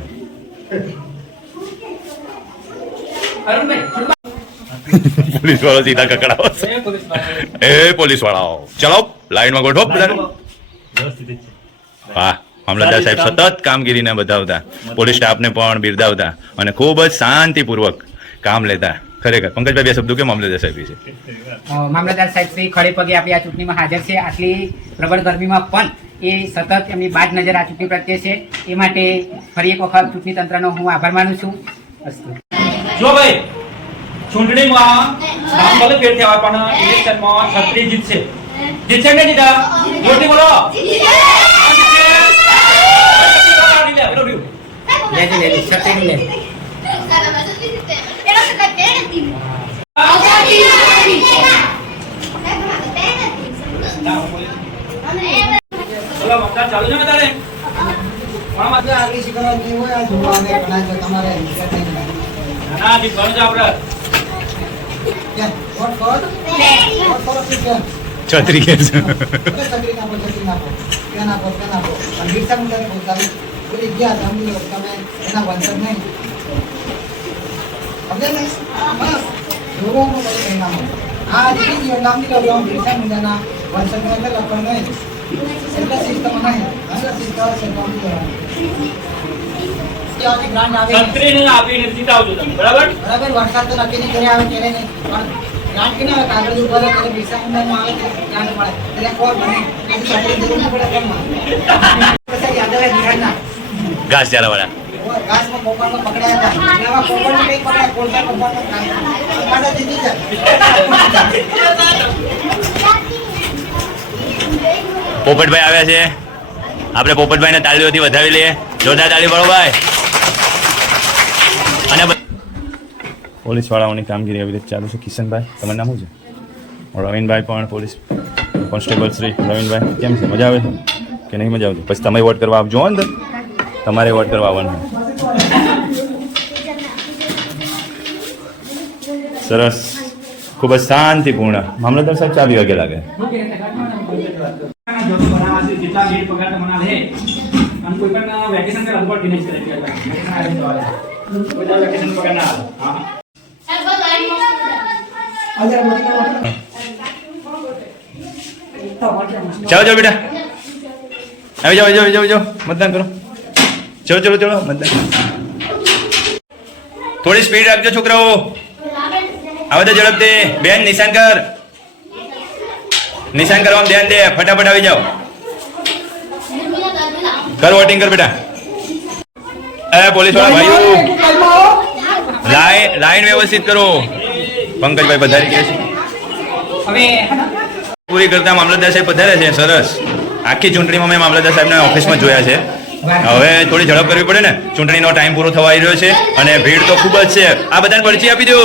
પોલીસ વાળો સીધા કકડાવો એ પોલીસ વાળાઓ ચલો લાઈનમાં ગોઠવો બધાને વાહ મામલતદાર સાહેબ સતત કામગીરીને બતાવતા પોલીસ સ્ટાફને પણ બિરદાવતા અને ખૂબ જ શાંતિપૂર્વક કામ લેતા ખરેખર પંકજભાઈ બે શબ્દો કે મામલતદાર સાહેબ વિશે મામલતદાર સાહેબ શ્રી ખડે પગે આપણી આ ચૂંટણીમાં હાજર છે. આટલી પ્રબળ ગરમીમાં પણ એ સતત એમની બાજ નજર આ ચૂંટણી પ્રત્યે છે. એ માટે ફરી એક વખત ચૂંટણી તંત્રનો હું આભાર માનું છું. અસ્તુ. જો ભાઈ ચૂંટણીમાં નામ ભલે ફેર થયા હોય પણ ઇલેક્શનમાં છત્રી જીતશે. જીતશે કે જીતા? જોરથી બોલો. બોલો મતદાન ચાલુ છે ને તારે? આગળ શીખવાની હોય આ જોવા તમારે ના જી ફરજ આપણે છત્રી કે છે છત્રી આપીને જીતાવજો તમે બરાબર બરાબર વરસાદ તો નક્કી નહીં કર્યા આવે ત્યારે નહીં પણ ગ્રાન્ટ કે ના કાગળ ઉપર ત્યારે પૈસા મુંડામાં આવે ગ્રાન્ટ મળે એટલે કોણ બને છત્રી જરૂર ન પડે કેમ યાદ આવે બિહારના ઘાસ ચારા વાળા ઘાસમાં પોપડમાં પકડાયા હતા એવા પોપડને કઈ પકડ્યા કોલસા પોપડમાં કાઢા દીધી છે પોપટભાઈ આવ્યા છે આપણે પોપટભાઈને તાળીઓથી વધાવી લઈએ જોરદાર તાળી પાડો ભાઈ અને પોલીસ વાળાઓની કામગીરી આવી રીતે ચાલુ છે કિશનભાઈ તમારું નામ શું છે રવિનભાઈ પણ પોલીસ કોન્સ્ટેબલ શ્રી રવિનભાઈ કેમ છે મજા આવે છે કે નહીં મજા આવતી પછી તમે વોટ કરવા આવજો અંદર તમારે વોટ કરવા આવવાનું સરસ ખૂબ જ શાંતિપૂર્ણ મામલતદાર સાહેબ 4 વાગે લાગે જેટલા લેટ પગાર તમને રહે અને કોઈ પણ વેકેશન કે અદભુત ફિનિશ કરે કે કોઈ વેકેશન પગાર ના આવે હા જાઓ જાઓ બેટા આવી જાઓ જાઓ જાઓ જાઓ મતદાન કરો ચલો ચલો ચલો મતદાન થોડી સ્પીડ રાખજો છોકરાઓ આવે તો ઝડપથી બેન નિશાન કર નિશાન કરવામાં ધ્યાન દે ફટાફટ આવી જાઓ કર વોટિંગ કર બેટા એ પોલીસ વાળા ભાઈઓ લાઈન વ્યવસ્થિત કરો પંકજભાઈ પધારી ગયા છે હવે પૂરી કરતા મામલતદાર સાહેબ પધાર્યા છે સરસ આખી ચૂંટણીમાં મેં મામલતદાર સાહેબને ઓફિસમાં જોયા છે હવે થોડી ઝડપ કરવી પડે ને ચૂંટણીનો ટાઈમ પૂરો થવા આવી રહ્યો છે અને ભીડ તો ખૂબ જ છે આ બધાને પરચી આપી દો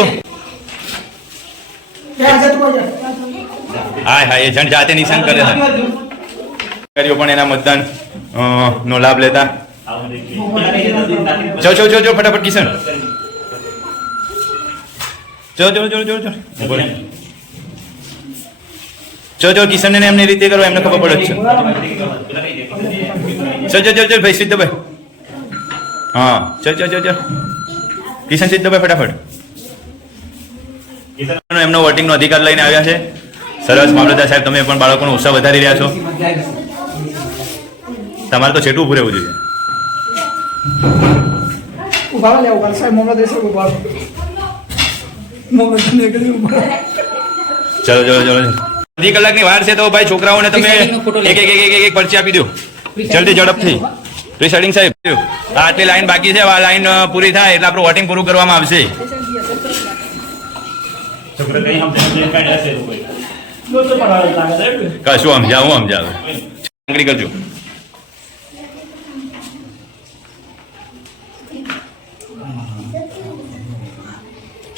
હા હા એજન્ટ જાતે નિશાન કરે છે પણ એના મતદાન નો લાભ લેતા ચો ચો ચો ચો ફટાફટ કિશન ચો ચો ચો ચો ચો ચો ચો કિશન ને એમની રીતે કરો એમને ખબર પડે છે ચો ચો ચો ભાઈ સીધો ભાઈ હા ચો ચો ચો ચો કિશન સીધો ભાઈ ફટાફટ એમનો વોટિંગનો અધિકાર લઈને આવ્યા છે સરસ મામલતદાર સાહેબ તમે પણ બાળકોનો ઉત્સાહ વધારી રહ્યા છો તમારે તો છેટું ઉભું રહેવું જોઈએ ઉભા લે ઉભા સાહેબ મોહમ્મદ દેસાઈ ઉભા મોહમ્મદ ને કરી ઉભા ચલો ચલો ચલો અડધી કલાકની વાર છે તો ભાઈ છોકરાઓને તમે એક એક એક એક પરચી આપી દો જલ્દી ઝડપથી પ્રિસાઇડિંગ સાહેબ આટલી લાઈન બાકી છે આ લાઈન પૂરી થાય એટલે આપણું વોટિંગ પૂરું કરવામાં આવશે છોકરા કઈ સમજે કાઢ્યા છે કોઈ કશું સમજાવું આંગળી કરજો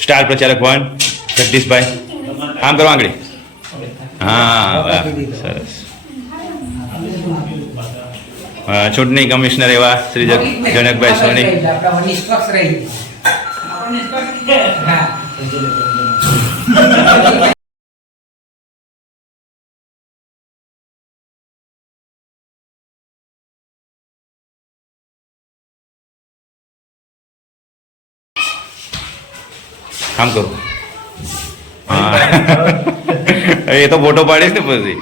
સ્ટાર પ્રચારક 1 જગદીશભાઈ આમ કરો આંગળી. હા વાહ, સરસ. ચૂંટણી કમિશનર એવા શ્રી જનકભાઈ સોની. નિષ્પક્ષ રહી. આમ કરો. હા એ તો ફોટો પાડીશ ને પછી.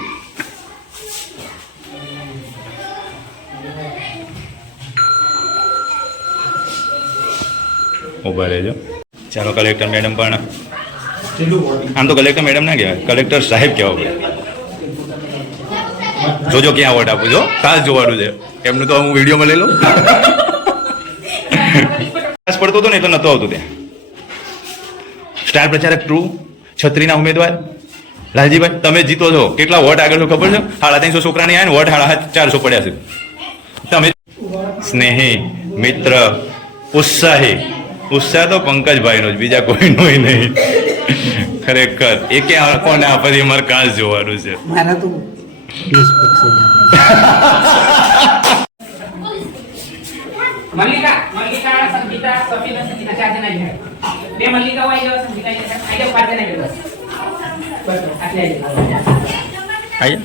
ઉભા રહેજો. ચાલો કલેક્ટર મેડમ પણ, આમ તો કલેક્ટર મેડમ ના કહેવાય, કલેક્ટર સાહેબ કહેવા પડે. જોજો ક્યાં વોટ આપું છો, ખાસ જોવાનું છે એમનું. તો હું વિડીયોમાં લઈ લઉં. ખાસ પડતો હતો ને એટલે નહોતો આવતો ત્યાં. સ્ટાર પ્રચારક ટ્રુ છત્રીના ઉમેદવાર લાલજીભાઈ, તમે જીતો છો. કેટલા વોટ આગળ છો ખબર છે? 350 છોકરાની આવે ને વોટ 450 પડ્યા છે. તમે સ્નેહી, મિત્ર, ઉત્સાહી. ઉત્સાહ તો પંકજભાઈનો જ, બીજા કોઈનો નહીં. ખરેખર એ ક્યાં કોને આપે અમારે ખાસ જોવાનું છે. મારા તો મલ્લિકા સંગીતા સફીના સંગીતા 4 જણા છે. 2 મલ્લિકા હોય જો સંગીતા આઈ 5 જણા છે. બસ આટલે આઈ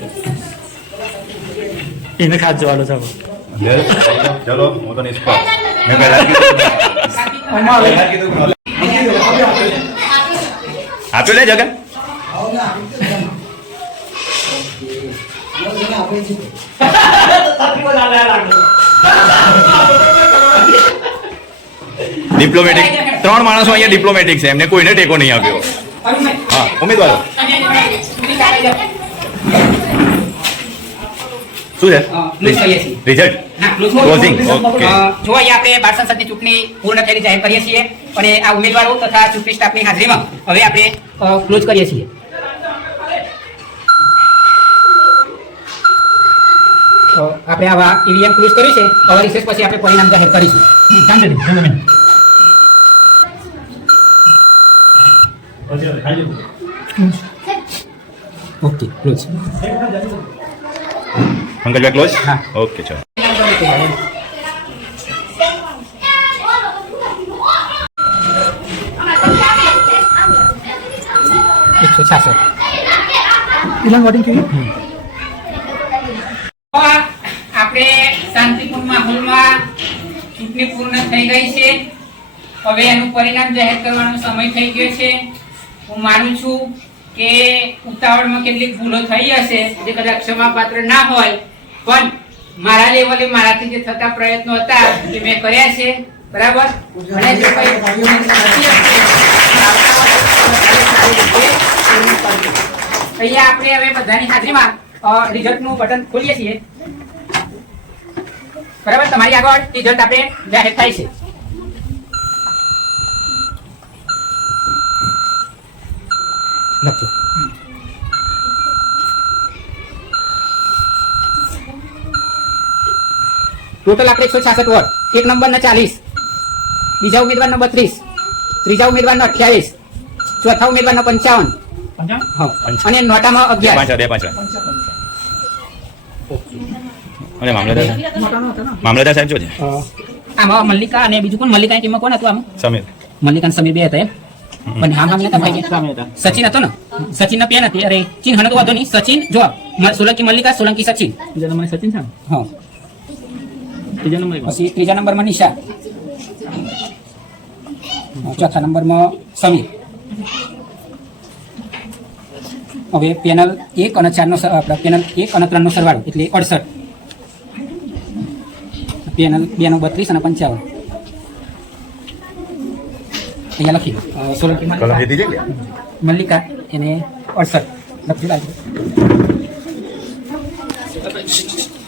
એને ખાસ જોવાનું છે. ચલો હું તો નિષ્પક્ષ. મેં પહેલા આપ્યો લે જગન. ડિપ્લોમેટિક 3 માણસો અહીંયા ડિપ્લોમેટિક છે, એમને કોઈને ટેકો નહીં આપ્યો. હા ઉમેદવારો શું છે રિઝલ્ટ ક્લોઝિંગ? ઓકે. જો અહીંયા આપણે બાળ સંસદની ચૂંટણી પૂર્ણ થયેલી જાહેર કરીએ છીએ અને આ ઉમેદવારો તથા ચૂંટણી સ્ટાફની હાજરીમાં હવે આપણે ક્લોઝ કરીએ છીએ. આપણે આવા ઈવીએમ ક્લોઝ કર્યું છે. હવે રિસેસ પછી આપણે પરિણામ જાહેર કરીશું. Okay close. પંકજભાઈ ક્લોઝ. હા ઓકે ચલો. આપણે શાંતિપૂર્ણ માહોલમાં ચૂંટણી પૂર્ણ થઈ ગઈ છે. હવે એનું પરિણામ જાહેર કરવાનો સમય થઈ ગયો છે. હું માનું છું કે ઉતાવળમાં કેટલીક ભૂલો થઈ હશે જે કદાચ ક્ષમાપાત્ર ના હોય, પણ મારા લેવલે મારાથી જે થતા પ્રયત્નો હતા એ મેં કર્યા છે. બરાબર. અને જો કંઈ અહીંયા આપણે હવે બધાની હાજરીમાં રિઝલ્ટનું બટન ખોલીએ છીએ. બરાબર. તમારી આગળ રિઝલ્ટ આપણે જાહેર થાય છે. લખજો. ટોટલ આપણે 166 વોટ. એક નંબરના 40, બીજા ઉમેદવારનો 32, ત્રીજા ઉમેદવારનો 28, ચોથા ઉમેદવારનો 55. અને નોટામાં 11. અને મામલતદાર સાહેબ જો છે આમાં મલ્લિકા અને બીજું કોણ? મલ્લિકાની ટીમમાં કોણ હતું આમાં? સમીર. મલ્લિકા અને સમીર બે હતા એમ. પણ હા નતા ભાઈ. સચિન હતો ને? સચિન ના પેન હતી. અરે ચિહ્ન તો વાંધો નહીં. સચિન જો સોલંકી મલ્લિકા, સોલંકી સચિન. બીજા નંબર સચિન છે ને? હા. પછી ત્રીજા નંબરમાં નિશા, ચોથા નંબરમાં સમીર. હવે પેનલ 1 અને 4 નો પેનલ 1 અને 3 નો સરવાળો એટલે 68. પેનલ 2 નો 32 અને 55. અહીંયા લખી સોલંકી મલ્લિકા એને 68 લખી લાગુ.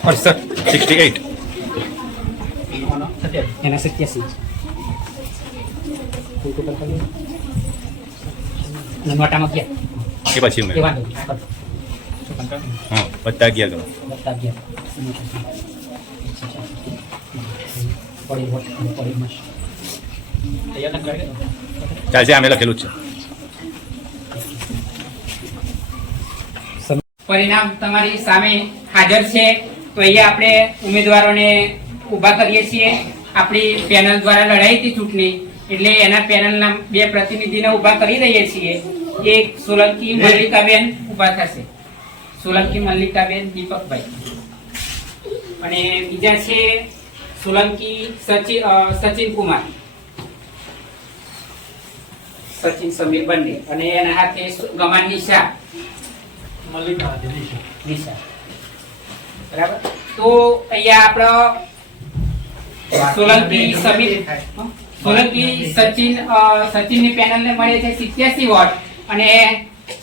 68 એના 87. નોટામાં ગયા એ પછી ઉમેર. હા વત્તા 11 કરો. વત્તા 11. ચાલશે, અમે લખેલું જ છે. પરિણામ તમારી સામે હાજર છે. તો અહીંયા આપણે ઉમેદવારોને ઊભા કરીએ છીએ. આપણી પેનલ દ્વારા લડાઈ હતી ચૂંટણી, એટલે એના પેનલના 2 પ્રતિનિધિને ઊભા કરી દઈએ છીએ. એક સોલંકી મલ્લિકાબેન ઊભા થશે, સોલંકી મલ્લિકાબેન દીપકભાઈ, અને બીજા છે સોલંકી સચિન કુમાર, સચિન સમીર બંને, અને એના હાથે ગમાન નિશા નિશા. બરાબર. તો અહીંયા આપણો સોલંકી સમીર સોલંકી સચિનની પેનલને મળે છે 87 વોટ, અને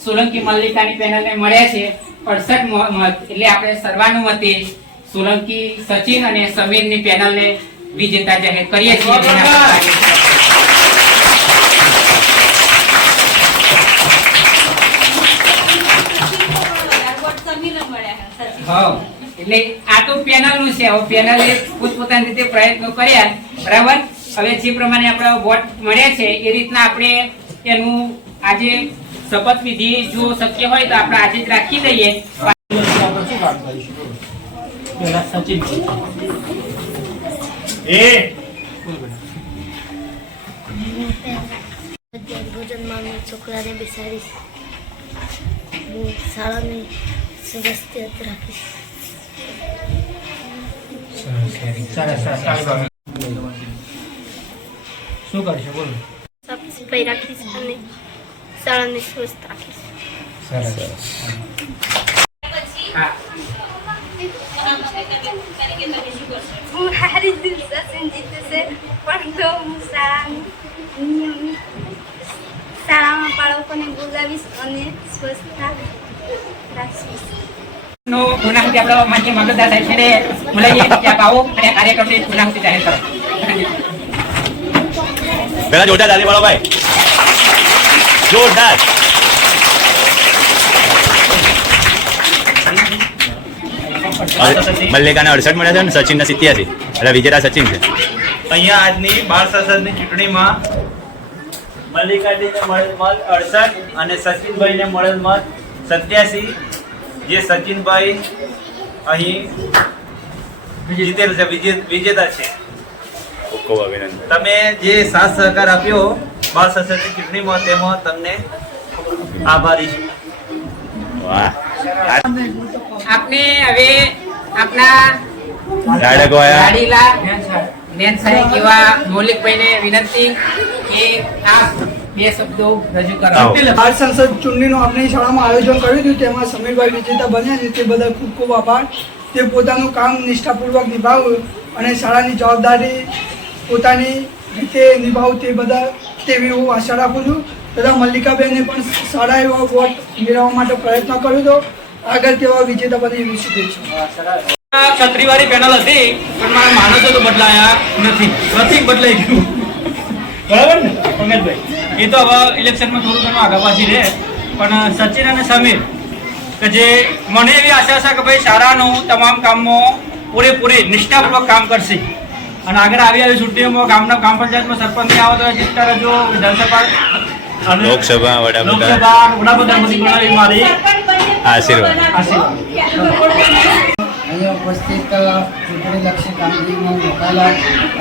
સોલંકી મલ્લિકાની પેનલને મળ્યા છે 68 મત. એટલે આપણે સર્વાનુમતે સોલંકી સચિન અને સમીરની પેનલને વિજેતા જાહેર કરીએ છીએ. એટલે આ તો પેનલ નું છે. હવે પેનલે પોતપોતાની રીતે પ્રયત્નો કર્યા. બરાબર. હવે જે પ્રમાણે આપણા વોટ મળ્યા છે એ રીતના આપણે એનું આજે શપથ વિધિ જો શક્ય હોય તો આપણે આજે જ રાખી દઈએ. ભોજનમાં મેં છોકરાને બેસાડીશ, હું શાળાની વ્યવસ્થિત રાખીશ. શું કરશો બોલો? સાફ સફાઈ રાખીશ અને શાળાને સ્વસ્થ રાખીશ. હું હારી દિલ સચિન જીતશે, પણ તો હું શાળામાં બાળકોને બોલાવીશ અને સ્વચ્છતા રાખીશ. નો પુનાહુતિ આપણો માન્ય મામલતદાર સાહેબ છે બોલાવીએ કે આપ આવો અને કાર્યક્રમની પુનાહુતિ જાહેર કરો. પહેલા જોરદાર તાલી પાડો ભાઈ, જોરદાર. મલ્લિકાને 68 મળ્યા છે અને સચિનને 87, એટલે વિજેતા સચિન છે. અહીંયા આજની બાળ સંસદની ચૂંટણીમાં મલ્લિકાજીને મળેલ મત 68 અને સચિનભાઈને મળેલ મત 87. જે સચિનભાઈ અહીં જીતેલ છે, વિજેતા છે. ખૂબ અભિનંદન. તમે જે સાથ સહકાર આપ્યો બાળ સંસદની ચૂંટણીમાં, તેમાં તમને આભારી છું. વાહ. આપને હવે આપના લાડીલા બેન સાહેબ એવા મૌલિકભાઈને વિનંતી કે આ 2 શબ્દો રજૂ કરો. બાળ સંસદ ચૂંટણીનું આપણી શાળામાં આયોજન કર્યું હતું, તેમાં સમીરભાઈ વિજેતા બન્યા છે. તે બદલ ખૂબ ખૂબ આભાર. તે પોતાનું કામ નિષ્ઠાપૂર્વક નિભાવ્યું અને શાળાની જવાબદારી પોતાની રીતે નિભાવું તે બધા તેવી હું આશા રાખું છું. તથા મલ્લિકાબેને પણ સારા એવા વોટ મેળવવા માટે પ્રયત્ન કર્યો હતો. આગળ તેવા વિજેતા બની એવી શુભેચ્છા. છત્રીવાળી પેનલ હતી, પણ મારા માણસો તો બદલાયા નથી, પ્રતિક બદલાઈ ગયું. બરાબર ને પંકજભાઈ? એ તો હવે ઇલેક્શનમાં થોડું ઘણું આગળ પાછી રહે, પણ સચિન અને સમીર કે જે મને એવી આશા છે કે ભાઈ શાળાનું તમામ કામમાં પૂરેપૂરી નિષ્ઠાપૂર્વક કામ કરશે, અને આગળ આવી ચૂંટણીઓમાં ગામના ગ્રામ પંચાયતમાં સરપંચ નહીં આવે તો ચિંતા રજો, વિધાનસભા અને લોકસભા વડાપ્રધાન બની બનાવી મારી આશીર્વાદ. અહીંયા ઉપસ્થિત ચૂંટણીલક્ષી કામગીરીમાં રોકાયેલા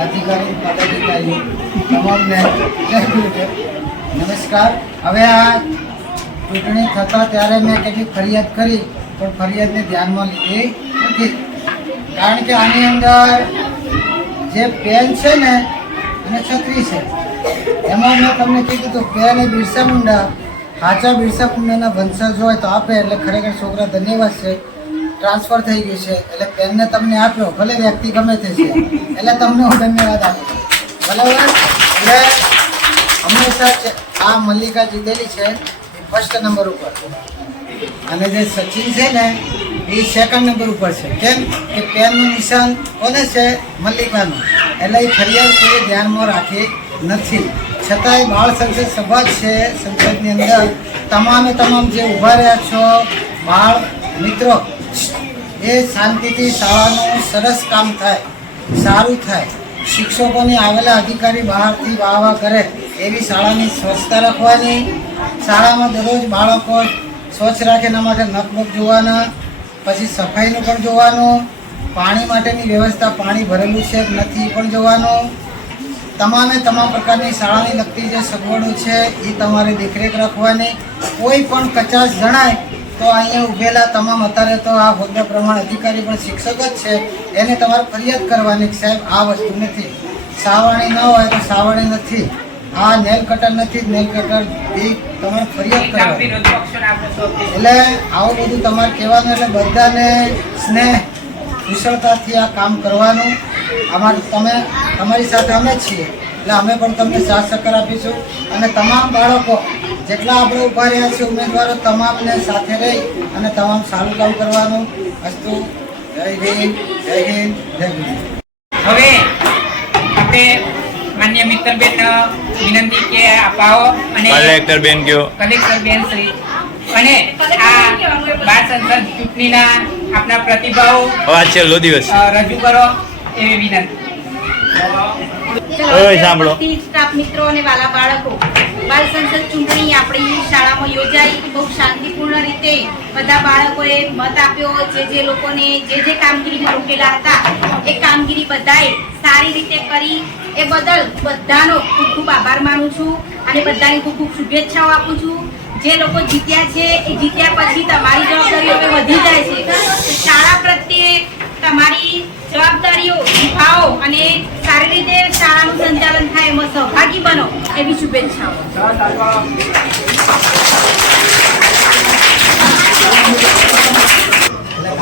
અધિકારી પદાધિકારીઓ તમામને જય ગુરુદેવ, નમસ્કાર. હવે આ ચૂંટણી થતાં ત્યારે મેં કેટલીક ફરિયાદ કરી, પણ ફરિયાદને ધ્યાનમાં લીધી નથી. કારણ કે આની અંદર જે પેન છે ને અને છત્રી છે, એમાં મેં તમને કીધું તો પેન એ બિરસા મુંડા, સાચા બિરસા મુંડાના વંશજ હોય તો આપે, એટલે ખરેખર છોકરા ધન્યવાદ છે. ટ્રાન્સફર થઈ ગયું છે એટલે પેનને તમને આપ્યો, ભલે વ્યક્તિ ગમે તે છે, એટલે તમને હું ધન્યવાદ આપું. બરાબર. એટલે હંમેશા આ મલ્લિકા જીતેલી છે એ 1st નંબર ઉપર, અને જે સચિન છે ને એ 2nd નંબર ઉપર છે. કેમ કે પેનનું નિશાન કોને છે? મલ્લિકાનું. એટલે એ ફરિયાદ કોઈ ધ્યાનમાં રાખી નથી. છતાંય બાળ સંસદ સભા છે, સંસદની અંદર તમામે તમામ જે ઊભા રહ્યા છો બાળ મિત્રો, એ શાંતિથી શાળાનું સરસ કામ થાય, સારું થાય. શિક્ષકોની આવેલા અધિકારી બહારથી વાહ કરે એવી શાળાની સ્વચ્છતા રાખવાની. શાળામાં દરરોજ બાળકો સ્વચ્છ રાખે એના માટે નખ જોવાના, પછી સફાઈનું પણ જોવાનું, પાણી માટેની વ્યવસ્થા, પાણી ભરેલું છે કે નથી એ પણ જોવાનું. તમામ પ્રકારની શાળાની લગતી જે સગવડો છે એ તમારે દેખરેખ રાખવાની. કોઈ પણ કચાશ જણાય તો અહીંયા ઊભેલા તમામ, અત્યારે તો આ હોદ્દા પ્રમાણે અધિકારી પણ શિક્ષક જ છે, એને તમારે ફરિયાદ કરવાની કે સાહેબ આ વસ્તુ નથી, સાવરણી ન હોય તો સાવરણી નથી, આ નેલ કટર નથી, નેલ કટર એ તમારે ફરિયાદ કરવાની. એટલે આવું બધું તમારે કહેવાનું. એટલે બધાને સ્નેહ કુશળતાથી આ કામ કરવાનું. તમારી સાથે અમે છીએ એટલે અમે પણ તમને સાથ સહકાર આપીશું. અને તમામ બાળકો જેટલા આપણે ઉભા રહ્યા છે ઉમેદવારો, તમામને સાથે રહી અને તમામ સારું કામ કરવાનું. અસ્તુ. જય હિન્દ, જય હિન્દ, જય ગુરુ. હવે આપણે માન્ય મિત્તલબેન વિનંતી કે અપાવો અને કલેક્ટર બેન કયો, કલેક્ટર બેન શ્રી અને આ બાળ સંસદ ચૂંટણીના આપના પ્રતિભાવો આજ છેલ્લો દિવસ રજૂ કરો એવી વિનંતી. સાંભળો. સ્ટાફ મિત્રો અને વાલા બાળકો, બાળ સંસદ ચૂંટણી આપણી શાળામાં યોજાઈ. બહુ શાંતિપૂર્ણ રીતે બધા બાળકોએ મત આપ્યો. જે લોકોને જે કામગીરીમાં રોકેલા હતા એ કામગીરી બધાએ સારી રીતે કરી. એ બદલ બધાનો ખૂબ ખૂબ આભાર માનું છું અને બધાની ખૂબ ખૂબ શુભેચ્છાઓ આપું છું. જે લોકો જીત્યા છે એ જીત્યા પછી તમારી જવાબદારીઓ હવે વધી જાય છે. શાળા પ્રત્યે તમારી જવાબદારીઓ નિભાવો અને સારી રીતે શાળાનું સંચાલન થાય એમાં સહભાગી બનો એવી શુભેચ્છાઓ.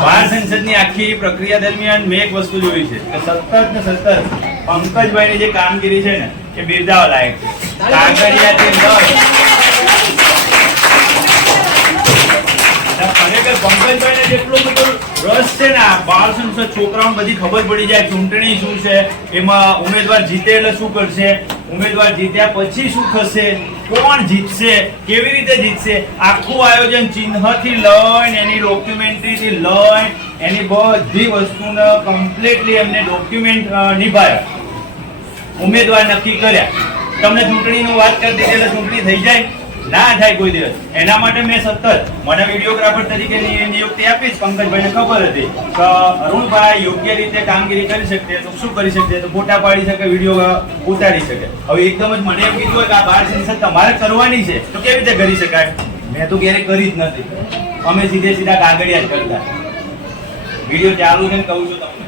બાળ સંસદની આખી પ્રક્રિયા દરમિયાન મેં એક વસ્તુ જોઈ છે કે સતત પંકજભાઈની જે કામગીરી છે ને એ બિરદાવવા લાયક છે. ખરેખર પંકજભાઈને જેટલો બધો રસ છે ને આ બાળ સંસદ છોકરાઓને બધી ખબર પડી જાય ચૂંટણી શું છે, એમાં ઉમેદવાર જીતે એટલે શું કરશે, ઉમેદવાર જીત્યા પછી શું થશે, કોણ જીતશે, કેવી રીતે જીતશે, આખું આયોજન ચિહ્નથી લઈને એની ડોક્યુમેન્ટરીથી લઈને એની બધી વસ્તુને કમ્પ્લીટલી એમને ડોક્યુમેન્ટ નિભાયા, ઉમેદવાર નક્કી કર્યા. તમને ચૂંટણીનું વાત કરી દીધી એટલે ચૂંટણી થઈ જાય ના થાય કોઈ દિવસ. એના માટે મેં સતત મને વિડીયોગ્રાફર તરીકેની નિયુક્તિ આપી. પંકજભાઈને ખબર હતી કે અરુણભાઈ યોગ્ય રીતે કામગીરી કરી શકते તો શું કરી શકते, તો ફોટા પાડી શકે, વિડીયો ઉતારી શકે. હવે એકદમ જ મને એમ કીધું હોય કે આ બાળ સંસદ તમારે કરવાની છે તો કેવી રીતે કરી શકાય? મેં તો ક્યારેય કરી જ નથી. અમે સીધા કાગળિયા જ કરતા. વિડીયો ચાલુ છે ને કહું છું તમને.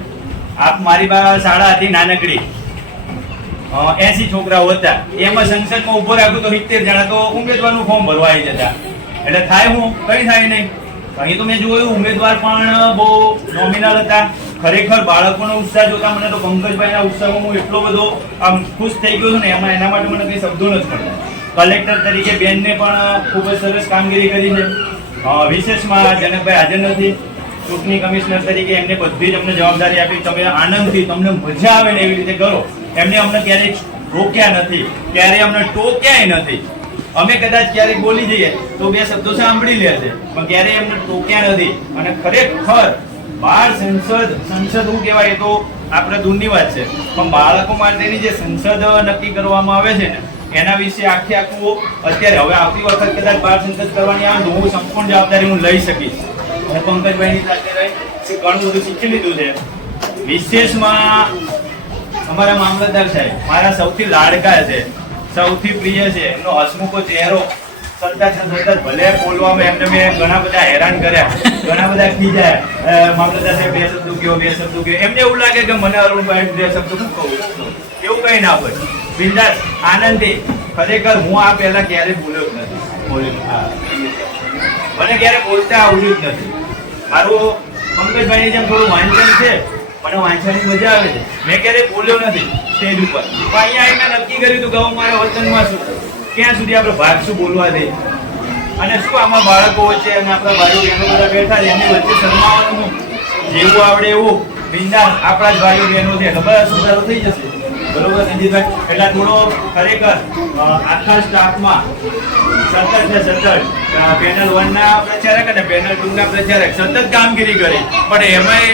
આપ મારી શાળા હતી નાનકડી, 80 છોકરાઓ હતા. એમાં સંસદમાં ઉભો રાખ્યું તો 70 જણા તો ઉમેદવારનું ફોર્મ ભરવા આવી જતા. એટલે થાય હું કઈ થાય નહીં. અહીં તો મેં જોયું ઉમેદવાર પણ બહુ નોમિનલ હતા. ખરેખર બાળકોનો ઉત્સાહ જોતા મને તો પંકજભાઈના ઉત્સાહમાં હું એટલો બધો આમ ખુશ થઈ ગયો છું ને એના માટે મને કઈ શબ્દો નથી મળતા. કલેક્ટર તરીકે બેનને પણ ખૂબ જ સરસ કામગીરી કરી છે. વિશેષમાં જનકભાઈ હાજર નથી. ચૂંટણી કમિશનર તરીકે એમને બધી જ અમને જવાબદારી આપી. તમે આનંદથી તમને મજા આવે ને એવી રીતે કરો. એમને અમને ક્યારેય રોક્યા નથી, ક્યારેય અમને ટોક્યાય નથી. અમે કદાચ ક્યારેક બોલી જઈએ તો બે શબ્દો સાંભળી લે છે, પણ ક્યારેય એમને ટોક્યા નથી. અને ખરેખર બાળ સંસદ શું કહેવાય તો આપણે દૂરની વાત છે, પણ બાળકો માટેની જે સંસદ નક્કી કરવામાં આવે છે ને એના વિશે આખું અત્યારે હવે આવતી વખત કદાચ બાળ સંસદ કરવાની આવે તો હું સંપૂર્ણ જવાબદારી હું લઈ શકીશ. અને પંકજભાઈની સાથે રહી ઘણું બધું શીખી લીધું છે. વિશેષમાં અમારા મામલતદાર સાહેબ મારા સૌથી લાડકા છે, સૌથી પ્રિય છે. એમનો હસમુખો ચહેરો સતત ભલે બોલવામાં એમને મેં ઘણા બધા હેરાન કર્યા, ઘણા બધા ખીજાયા. મામલતદાર સાહેબ બે શબ્દો કયો. એમને એવું લાગે કે મને અરુણભાઈ બે શબ્દો શું કહું, એવું કઈ ના હોય. બિંદાસ આનંદથી. ખરેખર હું આ પહેલા ક્યારે બોલ્યો જ નથી. મને ક્યારે બોલતા આવડ્યું જ નથી. મારું પંકજભાઈની જેમ થોડું વાંચન છે, મને વાંચવાની મજા આવે છે. મેં ક્યારેય બોલ્યો નથી સ્ટેજ ઉપર. પણ અહીંયા મેં નક્કી કર્યું હતું કે હું મારા વતનમાં છું, ક્યાં સુધી આપણે ભાગ શું બોલવા દે. અને શું આમાં બાળકો વચ્ચે અને આપણા ભાઈઓ બહેનો બધા બેઠા છે એમની વચ્ચે શરમાવાનું જેવું આવડે એવું બિંદાસ આપણા જ ભાઈઓ બહેનો છે એટલે બધા સુધારો થઈ જશે. બરોબર સંજીતભાઈ? એટલે થોડો ખરેખર આખા સ્ટાફમાં સતત પેનલ 1 ના પ્રચારક અને પેનલ 2 ના પ્રચારક સતત કામગીરી કરી. પણ એમાંય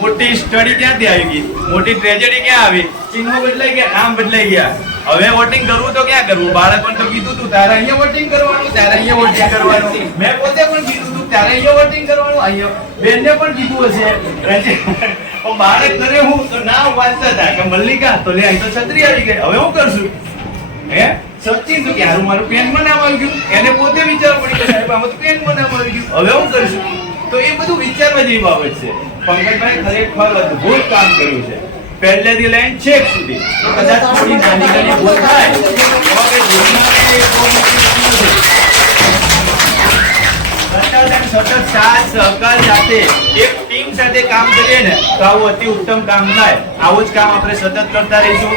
મોટી સ્ટડી ક્યાંથી આવી ગઈ, મોટી ટ્રેજેડી ક્યાં આવી? ચિહ્નો બદલાઈ ગયા, નામ બદલાઈ ગયા. હવે વોટિંગ કરવું તો ક્યાં કરવું? બાળકોને તો કીધું તું તારે અહીંયા વોટિંગ કરવાનું, તારે અહીંયા વોટિંગ કરવાનું. મેં પોતે પણ કીધું તું તારે અહીંયા વોટિંગ કરવાનું, અહીંયા બેનને પણ કીધું હશે. પણ બાળક કરે હું તો ના વાંચતા હતા કે મલ્લિકા તો લે અહીં તો છત્રી આવી ગઈ, હવે હું કરશું? હે સચિન તો ક્યારું મારું પેનમાં નામ આવી ગયું, એને પોતે વિચારવું પડી કે સાહેબ આમાં તો પેનમાં નામ આવી ગયું, હવે હું કરશું? તો એ બધું વિચારવા જેવી બાબત છે. પંકજભાઈ ખરેખર અદભુત કામ કર્યું છે, પહેલેથી લઈને છેક સુધી. તો કદાચ થોડી નાની નાની ભૂલ થાય તો હવે જીવનમાં એ બહુ મોટી વસ્તુ નથી. સતત સાથ સહકાર સાથે એક ટીમ સાથે કામ કરીએ ને તો આવું અતિ ઉત્તમ કામ થાય. આવું જ કામ આપણે સતત કરતા રહીશું.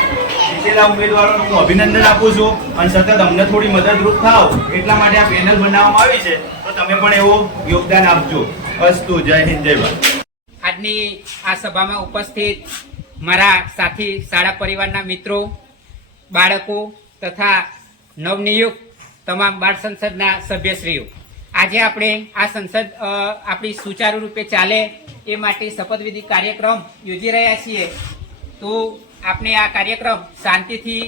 જીતેલા ઉમેદવારોને હું અભિનંદન આપું છું અને સતત અમને થોડી મદદરૂપ થાવ એટલા માટે આ પેનલ બનાવવામાં આવી છે. તો તમે પણ એવું યોગદાન આપજો. અસ્તુ. જય હિન્દ, જય ભારત. આજની આ સભામાં ઉપસ્થિત મારા સાથી શાળા પરિવારના મિત્રો, બાળકો તથા નવનિયુક્ત તમામ બાળ સંસદના સભ્યશ્રીઓ, આજે આપણે આ સંસદ આપણી સુચારુ રૂપે ચાલે એ માટે શપથવિધિ કાર્યક્રમ યોજી રહ્યા છીએ. તો આપણે આ કાર્યક્રમ શાંતિથી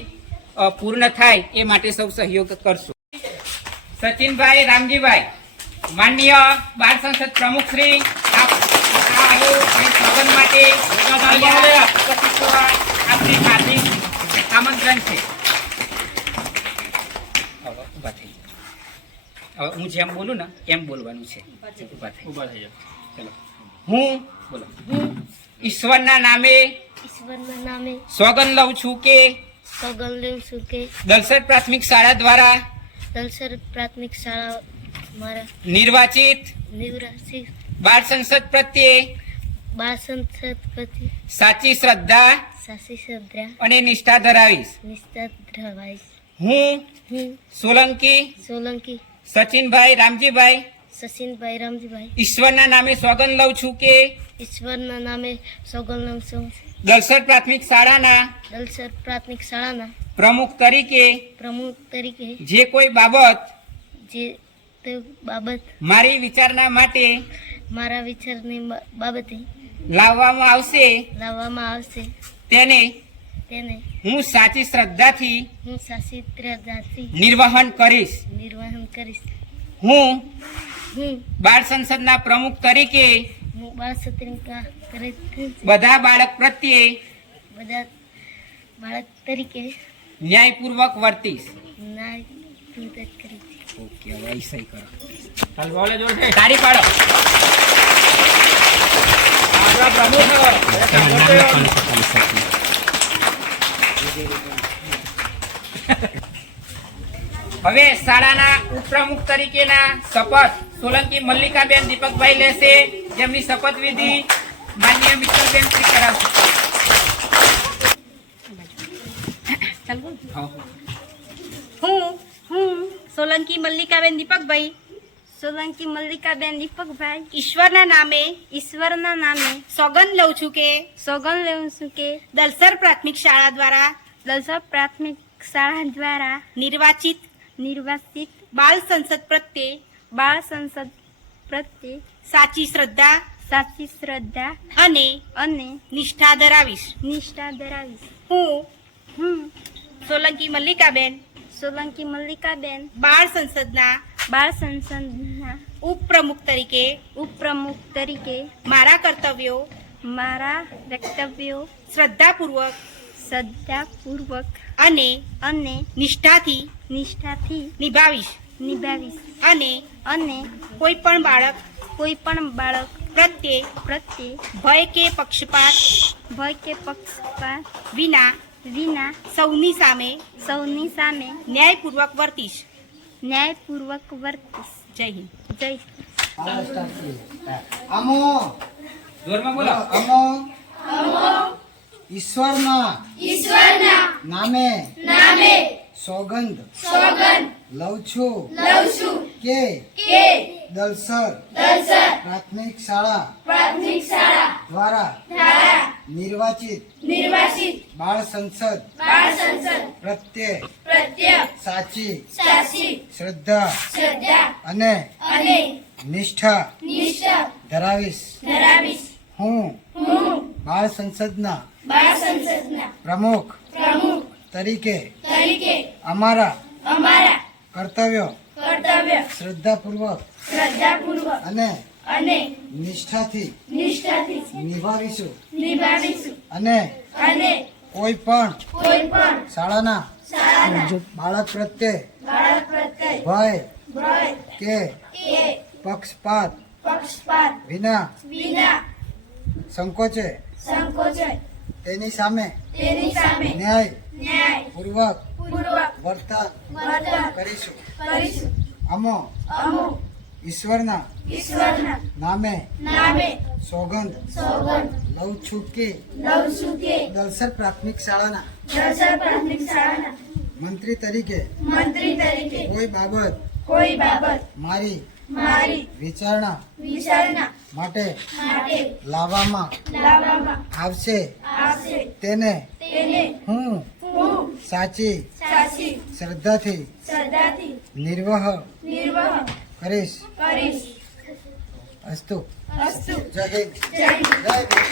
પૂર્ણ થાય એ માટે સૌ સહયોગ કરશું. સચિનભાઈ રામજીભાઈ, માનનીય બાળ સંસદ પ્રમુખ શ્રી, સ્વાગત માટે આપણી હાર્દિક આમંત્રણ છે. હવે હું જેમ બોલું ને એમ બોલવાનું છે. ઉભા થઈ જાઓ. ચલો. હું બોલો. ઈશ્વરના નામે સોગંદ લઉં છું કે દલસર પ્રાથમિક શાળા દ્વારા નિર્વાચિત બાળ સંસદ પ્રત્યે સાચી શ્રદ્ધા અને નિષ્ઠા ધરાવીશ. હું સોલંકી સચિનભાઈ રામજીભાઈ ઈશ્વરના નામે સોગંદ લઉં છું કે દલસર પ્રાથમિક શાળાના પ્રમુખ તરીકે જે કોઈ બાબત મારી વિચારણા માટે લાવવામાં આવશે તેને હું સાચી શ્રદ્ધાથી નિર્વહન કરીશ. હું બાળ સંસદના પ્રમુખ તરીકે બધા બાળક પ્રત્યે ન્યાયપૂર્વક વર્તીશ. ઓકે, હવે સહી કરો. તારી પાડો. હવે શાળાના ઉપપ્રમુખ તરીકેના શપથ સોલંકી મલ્લિકાબેન દીપકભાઈ લેશે, જેમની શપથવિધિ માનનીય મિત્તલબેન શ્રી કરાવશે. હું સોલંકી મલ્લિકાબેન દીપકભાઈ ઈશ્વરના નામે સોગંદ લઉં છું કે દલસર પ્રાથમિક શાળા દ્વારા નિર્વાચિત બાળ સંસદ પ્રત્યે સાચી શ્રદ્ધા અને નિષ્ઠા ધરાવીશ. હું સોલંકી મલ્લિકાબેન બાળ સંસદના ઉપપ્રમુખ તરીકે મારા કર્તવ્યો શ્રદ્ધાપૂર્વક અને નિષ્ઠાથી નિભાવીશ અને કોઈ પણ બાળક પ્રત્યે ભય કે પક્ષપાત વિના સૌની સામે ન્યાયપૂર્વક વર્તીશ. જય હિન્દ. ઈશ્વરના નામે સોગંદ લઉં છું કે દલસર પ્રાથમિક શાળા દ્વારા નિર્વાચિત બાળ સંસદ પ્રત્યે સાચી શ્રદ્ધા અને નિષ્ઠા ધરાવીશ. હું બાળ સંસદના પ્રમુખ તરીકે તરીકે અમારા અમારા કર્તવ્યો કર્તવ્ય શ્રદ્ધાપૂર્વક શ્રદ્ધાપૂર્વક અને અને નિષ્ઠાથી નિષ્ઠાથી નિભાવીશું નિભાવીશું અને અને કોઈ પણ કોઈ શાળાના શાળાના બાળક પ્રત્યે બાળક પ્રત્યે ભય ભય કે કે પક્ષપાત પક્ષપાત વિના વિના સંકોચે સંકોચે તેની સામે તેની સામે ન્યાય પૂર્વક પૂર્વક વર્તન વર્તન કરીશું કરીશું. અમો ઈશ્વરના નામે સોગંદ લઉં છું કે દલસર પ્રાથમિક શાળાના મંત્રી તરીકે કોઈ બાબત મારી વિચારણા માટે લાવવામાં આવશે તેને હું સાચી શ્રદ્ધાથી નિર્વાહ કરીશ. અસ્તુ. જય હિન્દ. જય ભીમ.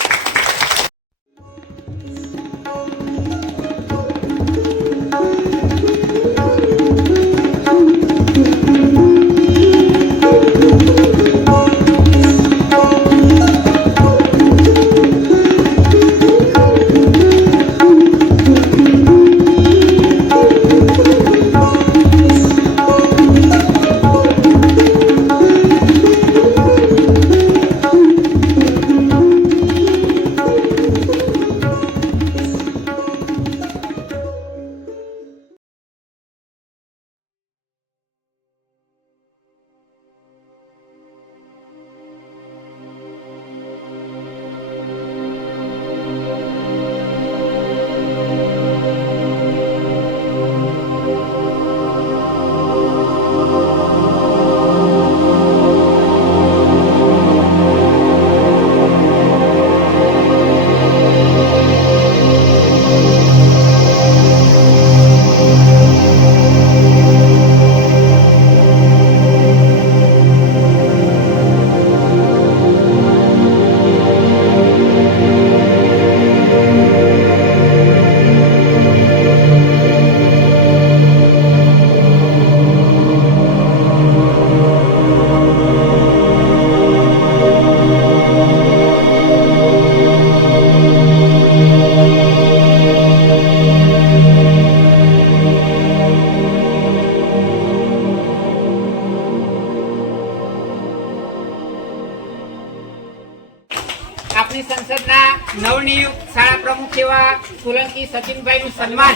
આપણી સંસદના નવનિયુક્ત શાળા પ્રમુખ એવા સોલંકી સચિનભાઈનું સન્માન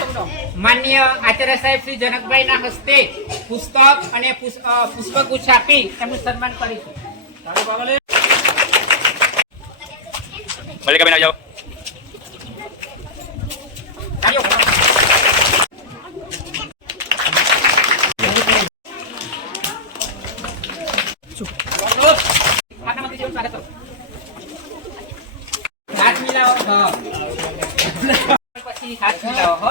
માનનીય આચાર્ય સાહેબ શ્રી જનકભાઈના હસ્તે પુસ્તક અને પુષ્પગુચ્છ આપી એમનું સન્માન કરીશું. મલ્લિકાબેન આવી જાઓ. હાથ મિલાવો. પછી હાથ મિલાવો. હો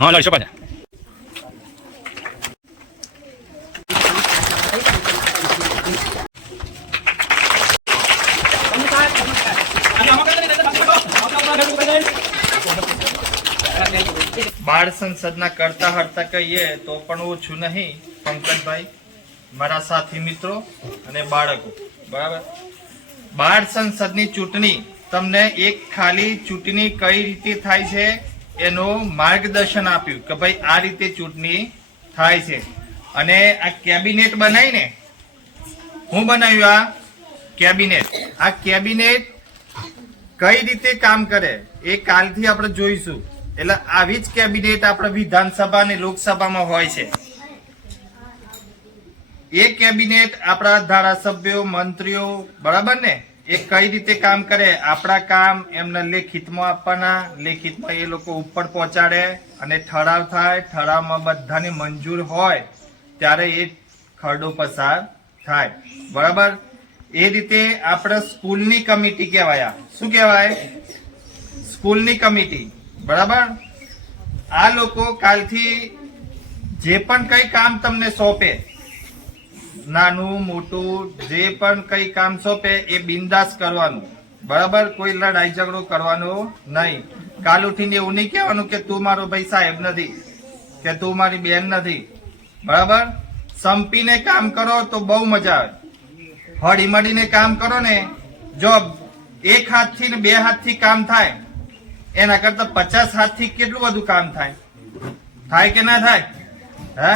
હા લડશો પાછા. બાળ સંસદના કરતા હરતા કહીએ તો પણ ઓછું નહીં પંકજભાઈ, મારા સાથી મિત્રો અને બાળકો. બરાબર, બાળ સંસદની ચૂંટણી તમને એક ખાલી ચૂંટણી કઈ રીતે થાય છે એનું માર્ગદર્શન આપ્યું કે ભાઈ આ રીતે ચૂંટણી થાય છે. અને આ કેબિનેટ બનાવીને હું બનાવ્યું આ કેબિનેટ. આ કેબિનેટ કઈ રીતે કામ કરે એ કાલથી આપણે જોઈશું. એટલે આવી જ કેબિનેટ આપણે વિધાનસભા અને લોકસભામાં હોય છે. એ કેબિનેટ આપણા ધારાસભ્યો, મંત્રીઓ, બરાબર ને, એ કઈ રીતે કામ કરે, આપણા કામ એમને લેખિતમાં આપવાના, લેખિતમાં એ લોકો ઉપર પહોંચાડે અને ઠરાવ થાય. ઠરાવમાં બધાની મંજૂર હોય ત્યારે એ ખરડો પસાર થાય. બરાબર, એ રીતે આપણે સ્કૂલની કમિટી કહેવાય. શું કહેવાય? સ્કૂલની કમિટી. બરાબર, આ લોકો કાલથી જે પણ કઈ કામ તમને સોંપે નાનું મોટું જે પણ કઈ કામ સોંપે એ બિંદાસ કરવાનું, બરાબર? કોઈ લડાઈ ઝઘડો કરવાનો નહીં. કાલ ઉઠીને એવું નહીં કહેવાનું કે તું મારો ભાઈ સાહેબ નથી કે તું મારી બેન નથી, બરાબર? સંપીને કામ કરો તો બહુ મજા આવે. હળી મળીને કામ કરો ને, જો એક હાથથી ને 2 હાથથી કામ થાય એના કરતા 50 હાથથી કેટલું બધું કામ થાય? થાય કે ના થાય? હે,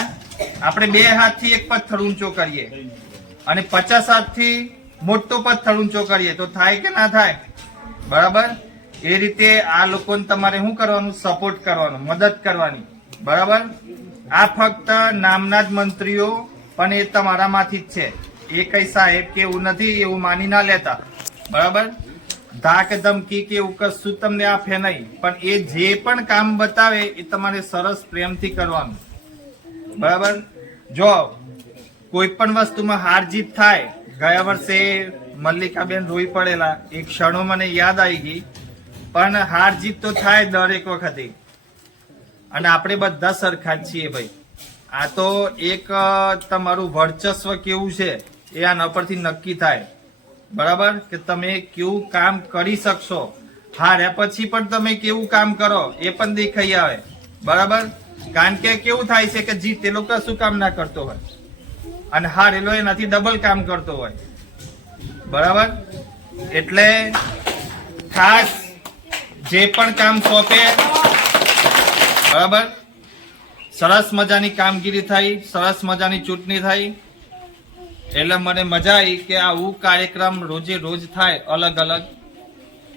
આપણે 2 હાથથી એક પથ્થર ઊંચો કરીએ અને 50 હાથથી મોટો પથ્થર ઊંચો કરીએ તો થાય કે ના થાય? બરાબર? એ રીતે આ લોકોને તમારે શું કરવાનું? સપોર્ટ કરવાનો, મદદ કરવાની, બરાબર? આ ફક્ત નામના જ મંત્રીઓ, પણ એ તમારામાંથી જ છે. એ કઈ સાહેબ કે એવું નથી, એવું માની ના લેતા, બરાબર? ધાક ધમકી કે એવું કશું તમને આપે નહીં, પણ એ જે પણ કામ બતાવે એ તમારે સરસ પ્રેમથી કરવાનું, બરાબર? જો કોઈ પણ વસ્તુમાં હાર જીત થાય, ગયા વર્ષે મલ્લિકાબેન રોઈ પડેલા, એ ક્ષણો મને યાદ આવી ગઈ, પણ હાર જીત તો થાય દરેક વખતે, અને આપણે બધા સરખા જ છીએ ભાઈ. આ તો એક તમારું વર્ચસ્વ કેવું છે એ આના પરથી નક્કી થાય, બરાબર? કે તમે કેવું કામ કરી શકશો. હાર્યા પછી પણ તમે કેવું કામ કરો એ પણ દેખાઈ આવે, બરાબર? કારણ કે કેવું થાય છે કે જીતેલો કશું કામ ના કરતો હોય અને હારેલો એનાથી ડબલ કામ કરતો હોય, બરાબર? એટલે ખાસ જે પણ કામ સોંપે, બરાબર, સરસ મજાની કામગીરી થઈ, સરસ મજાની ચૂંટણી થઈ, એટલે મને મજા આવી કે આવું કાર્યક્રમ રોજે રોજ થાય અલગ અલગ,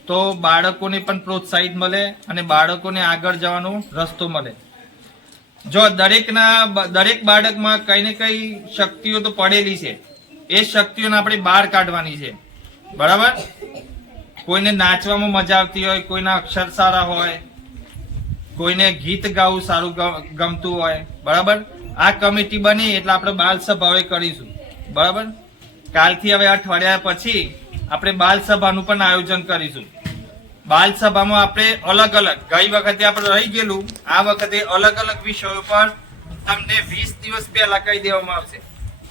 તો બાળકોને પણ પ્રોત્સાહિત મળે અને બાળકોને આગળ જવાનો રસ્તો મળે. જો દરેક બાળકમાં કઈ ને કઈ શક્તિઓ તો પડેલી છે, એ શક્તિઓને આપણે બહાર કાઢવાની છે, બરાબર? કોઈને નાચવામાં મજા આવતી હોય, કોઈના અક્ષર સારા હોય, કોઈને ગીત ગાવું સારું ગમતું હોય, બરાબર? આ કમિટી બની એટલે આપણે બાલ સભા હવે કરીશું, બરાબર? કાલથી હવે અઠવાડિયા પછી આપણે બાલ સભાનું પણ આયોજન કરીશું. બાલ સભામાં આપણે અલગ અલગ, ગઈ વખતે આપણે રહી ગયેલું, આ વખતે અલગ અલગ વિષયો પર તમને 20 દિવસ પહેલા કહી દેવામાં આવશે,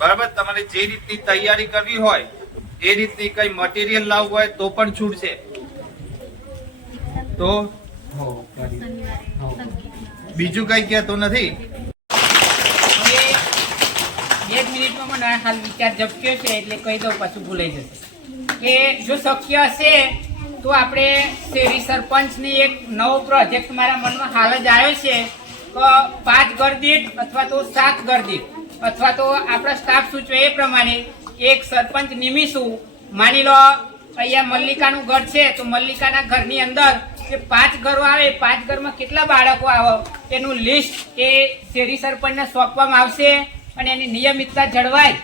બરાબર? તમારે જે રીતની તૈયારી કરવી હોય એ રીતની કઈ મટીરિયલ લાવવું હોય તો પણ છૂટ છે. તો બીજું કઈ કહેતો નથી. 1 મિનિટમાં મને હાલ વિચાર ઝબક્યો છે એટલે કહી દઉં, પાછું ભૂલાઈ જશે. કે જો શક્ય હશે તો આપણે શેરી સરપંચની એક નવો પ્રોજેક્ટ મારા મનમાં હાલ જ આવ્યો છે કે 5 ઘર દીઠ અથવા તો 7 ઘર દીઠ અથવા તો આપણા સ્ટાફ સૂચવે એ પ્રમાણે એક સરપંચ નિમીશું. માની લો અહીંયા મલ્લિકાનું ઘર છે તો મલ્લિકાના ઘરની અંદર જે 5 ઘરો આવે, 5 ઘરમાં કેટલા બાળકો આવે એનું લિસ્ટ એ શેરી સરપંચને સોંપવામાં આવશે અને એની નિયમિતતા જળવાય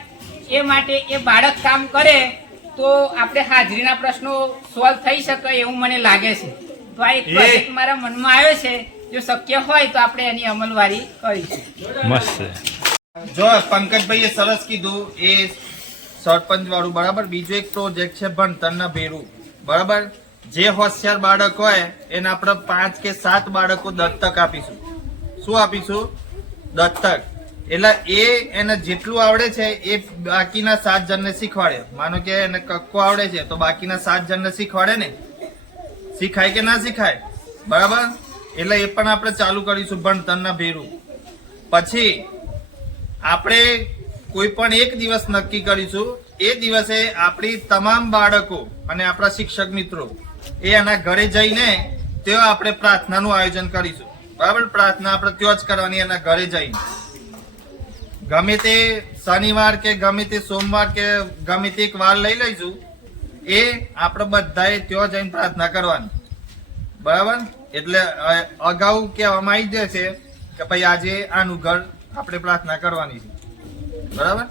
એ માટે એ બાળક કામ કરે તો આપણે હાજરીના પ્રશ્નો સોલ્વ થઈ શકે એવું મને લાગે છે. તો આ એક પ્રોજેક્ટ મારા મનમાં આવ્યો છે, જો શક્ય હોય તો આપણે એની અમલવારી કરીશું. મસ્ત. જો પંકજભાઈએ સરસ કીધું એ સરપંચ વાળું, બરાબર? બીજો એક પ્રોજેક્ટ છે ભણતરના ભેરું, બરાબર? જે હોશિયાર બાળક હોય એને આપણે 5 કે 7 બાળકો દત્તક આપીશું. શું આપીશું? દત્તક. એટલે એને જેટલું આવડે છે એ બાકીના 7 જણને શીખવાડે. માનો કે એને કક્કો આવડે છે તો બાકીના 7 જણને શીખવાડે ને. શીખાય કે ના શીખાય? બરાબર? એટલે એ પણ આપણે ચાલુ કરીશું ભણતરના ભેરું. પછી આપણે કોઈ પણ એક દિવસ નક્કી કરીશું, એ દિવસે આપણી તમામ બાળકો અને આપણા શિક્ષક મિત્રો એ એના ઘરે જઈને ત્યાં આપણે પ્રાર્થનાનું આયોજન કરીશું, બરાબર? પ્રાર્થના આપણે ત્યાં જ કરવાની, એના ઘરે જઈને. ગમે તે શનિવાર કે ગમે તે સોમવાર કે ગમે તે એક વાર લઈ લઈશું, એ આપણે બધાએ ત્યાં જઈને પ્રાર્થના કરવાની, બરાબર? એટલે અગાઉ કહેવામાં આવી જશે કે ભાઈ આજે આનું ઘર આપણે પ્રાર્થના કરવાની છે, બરાબર?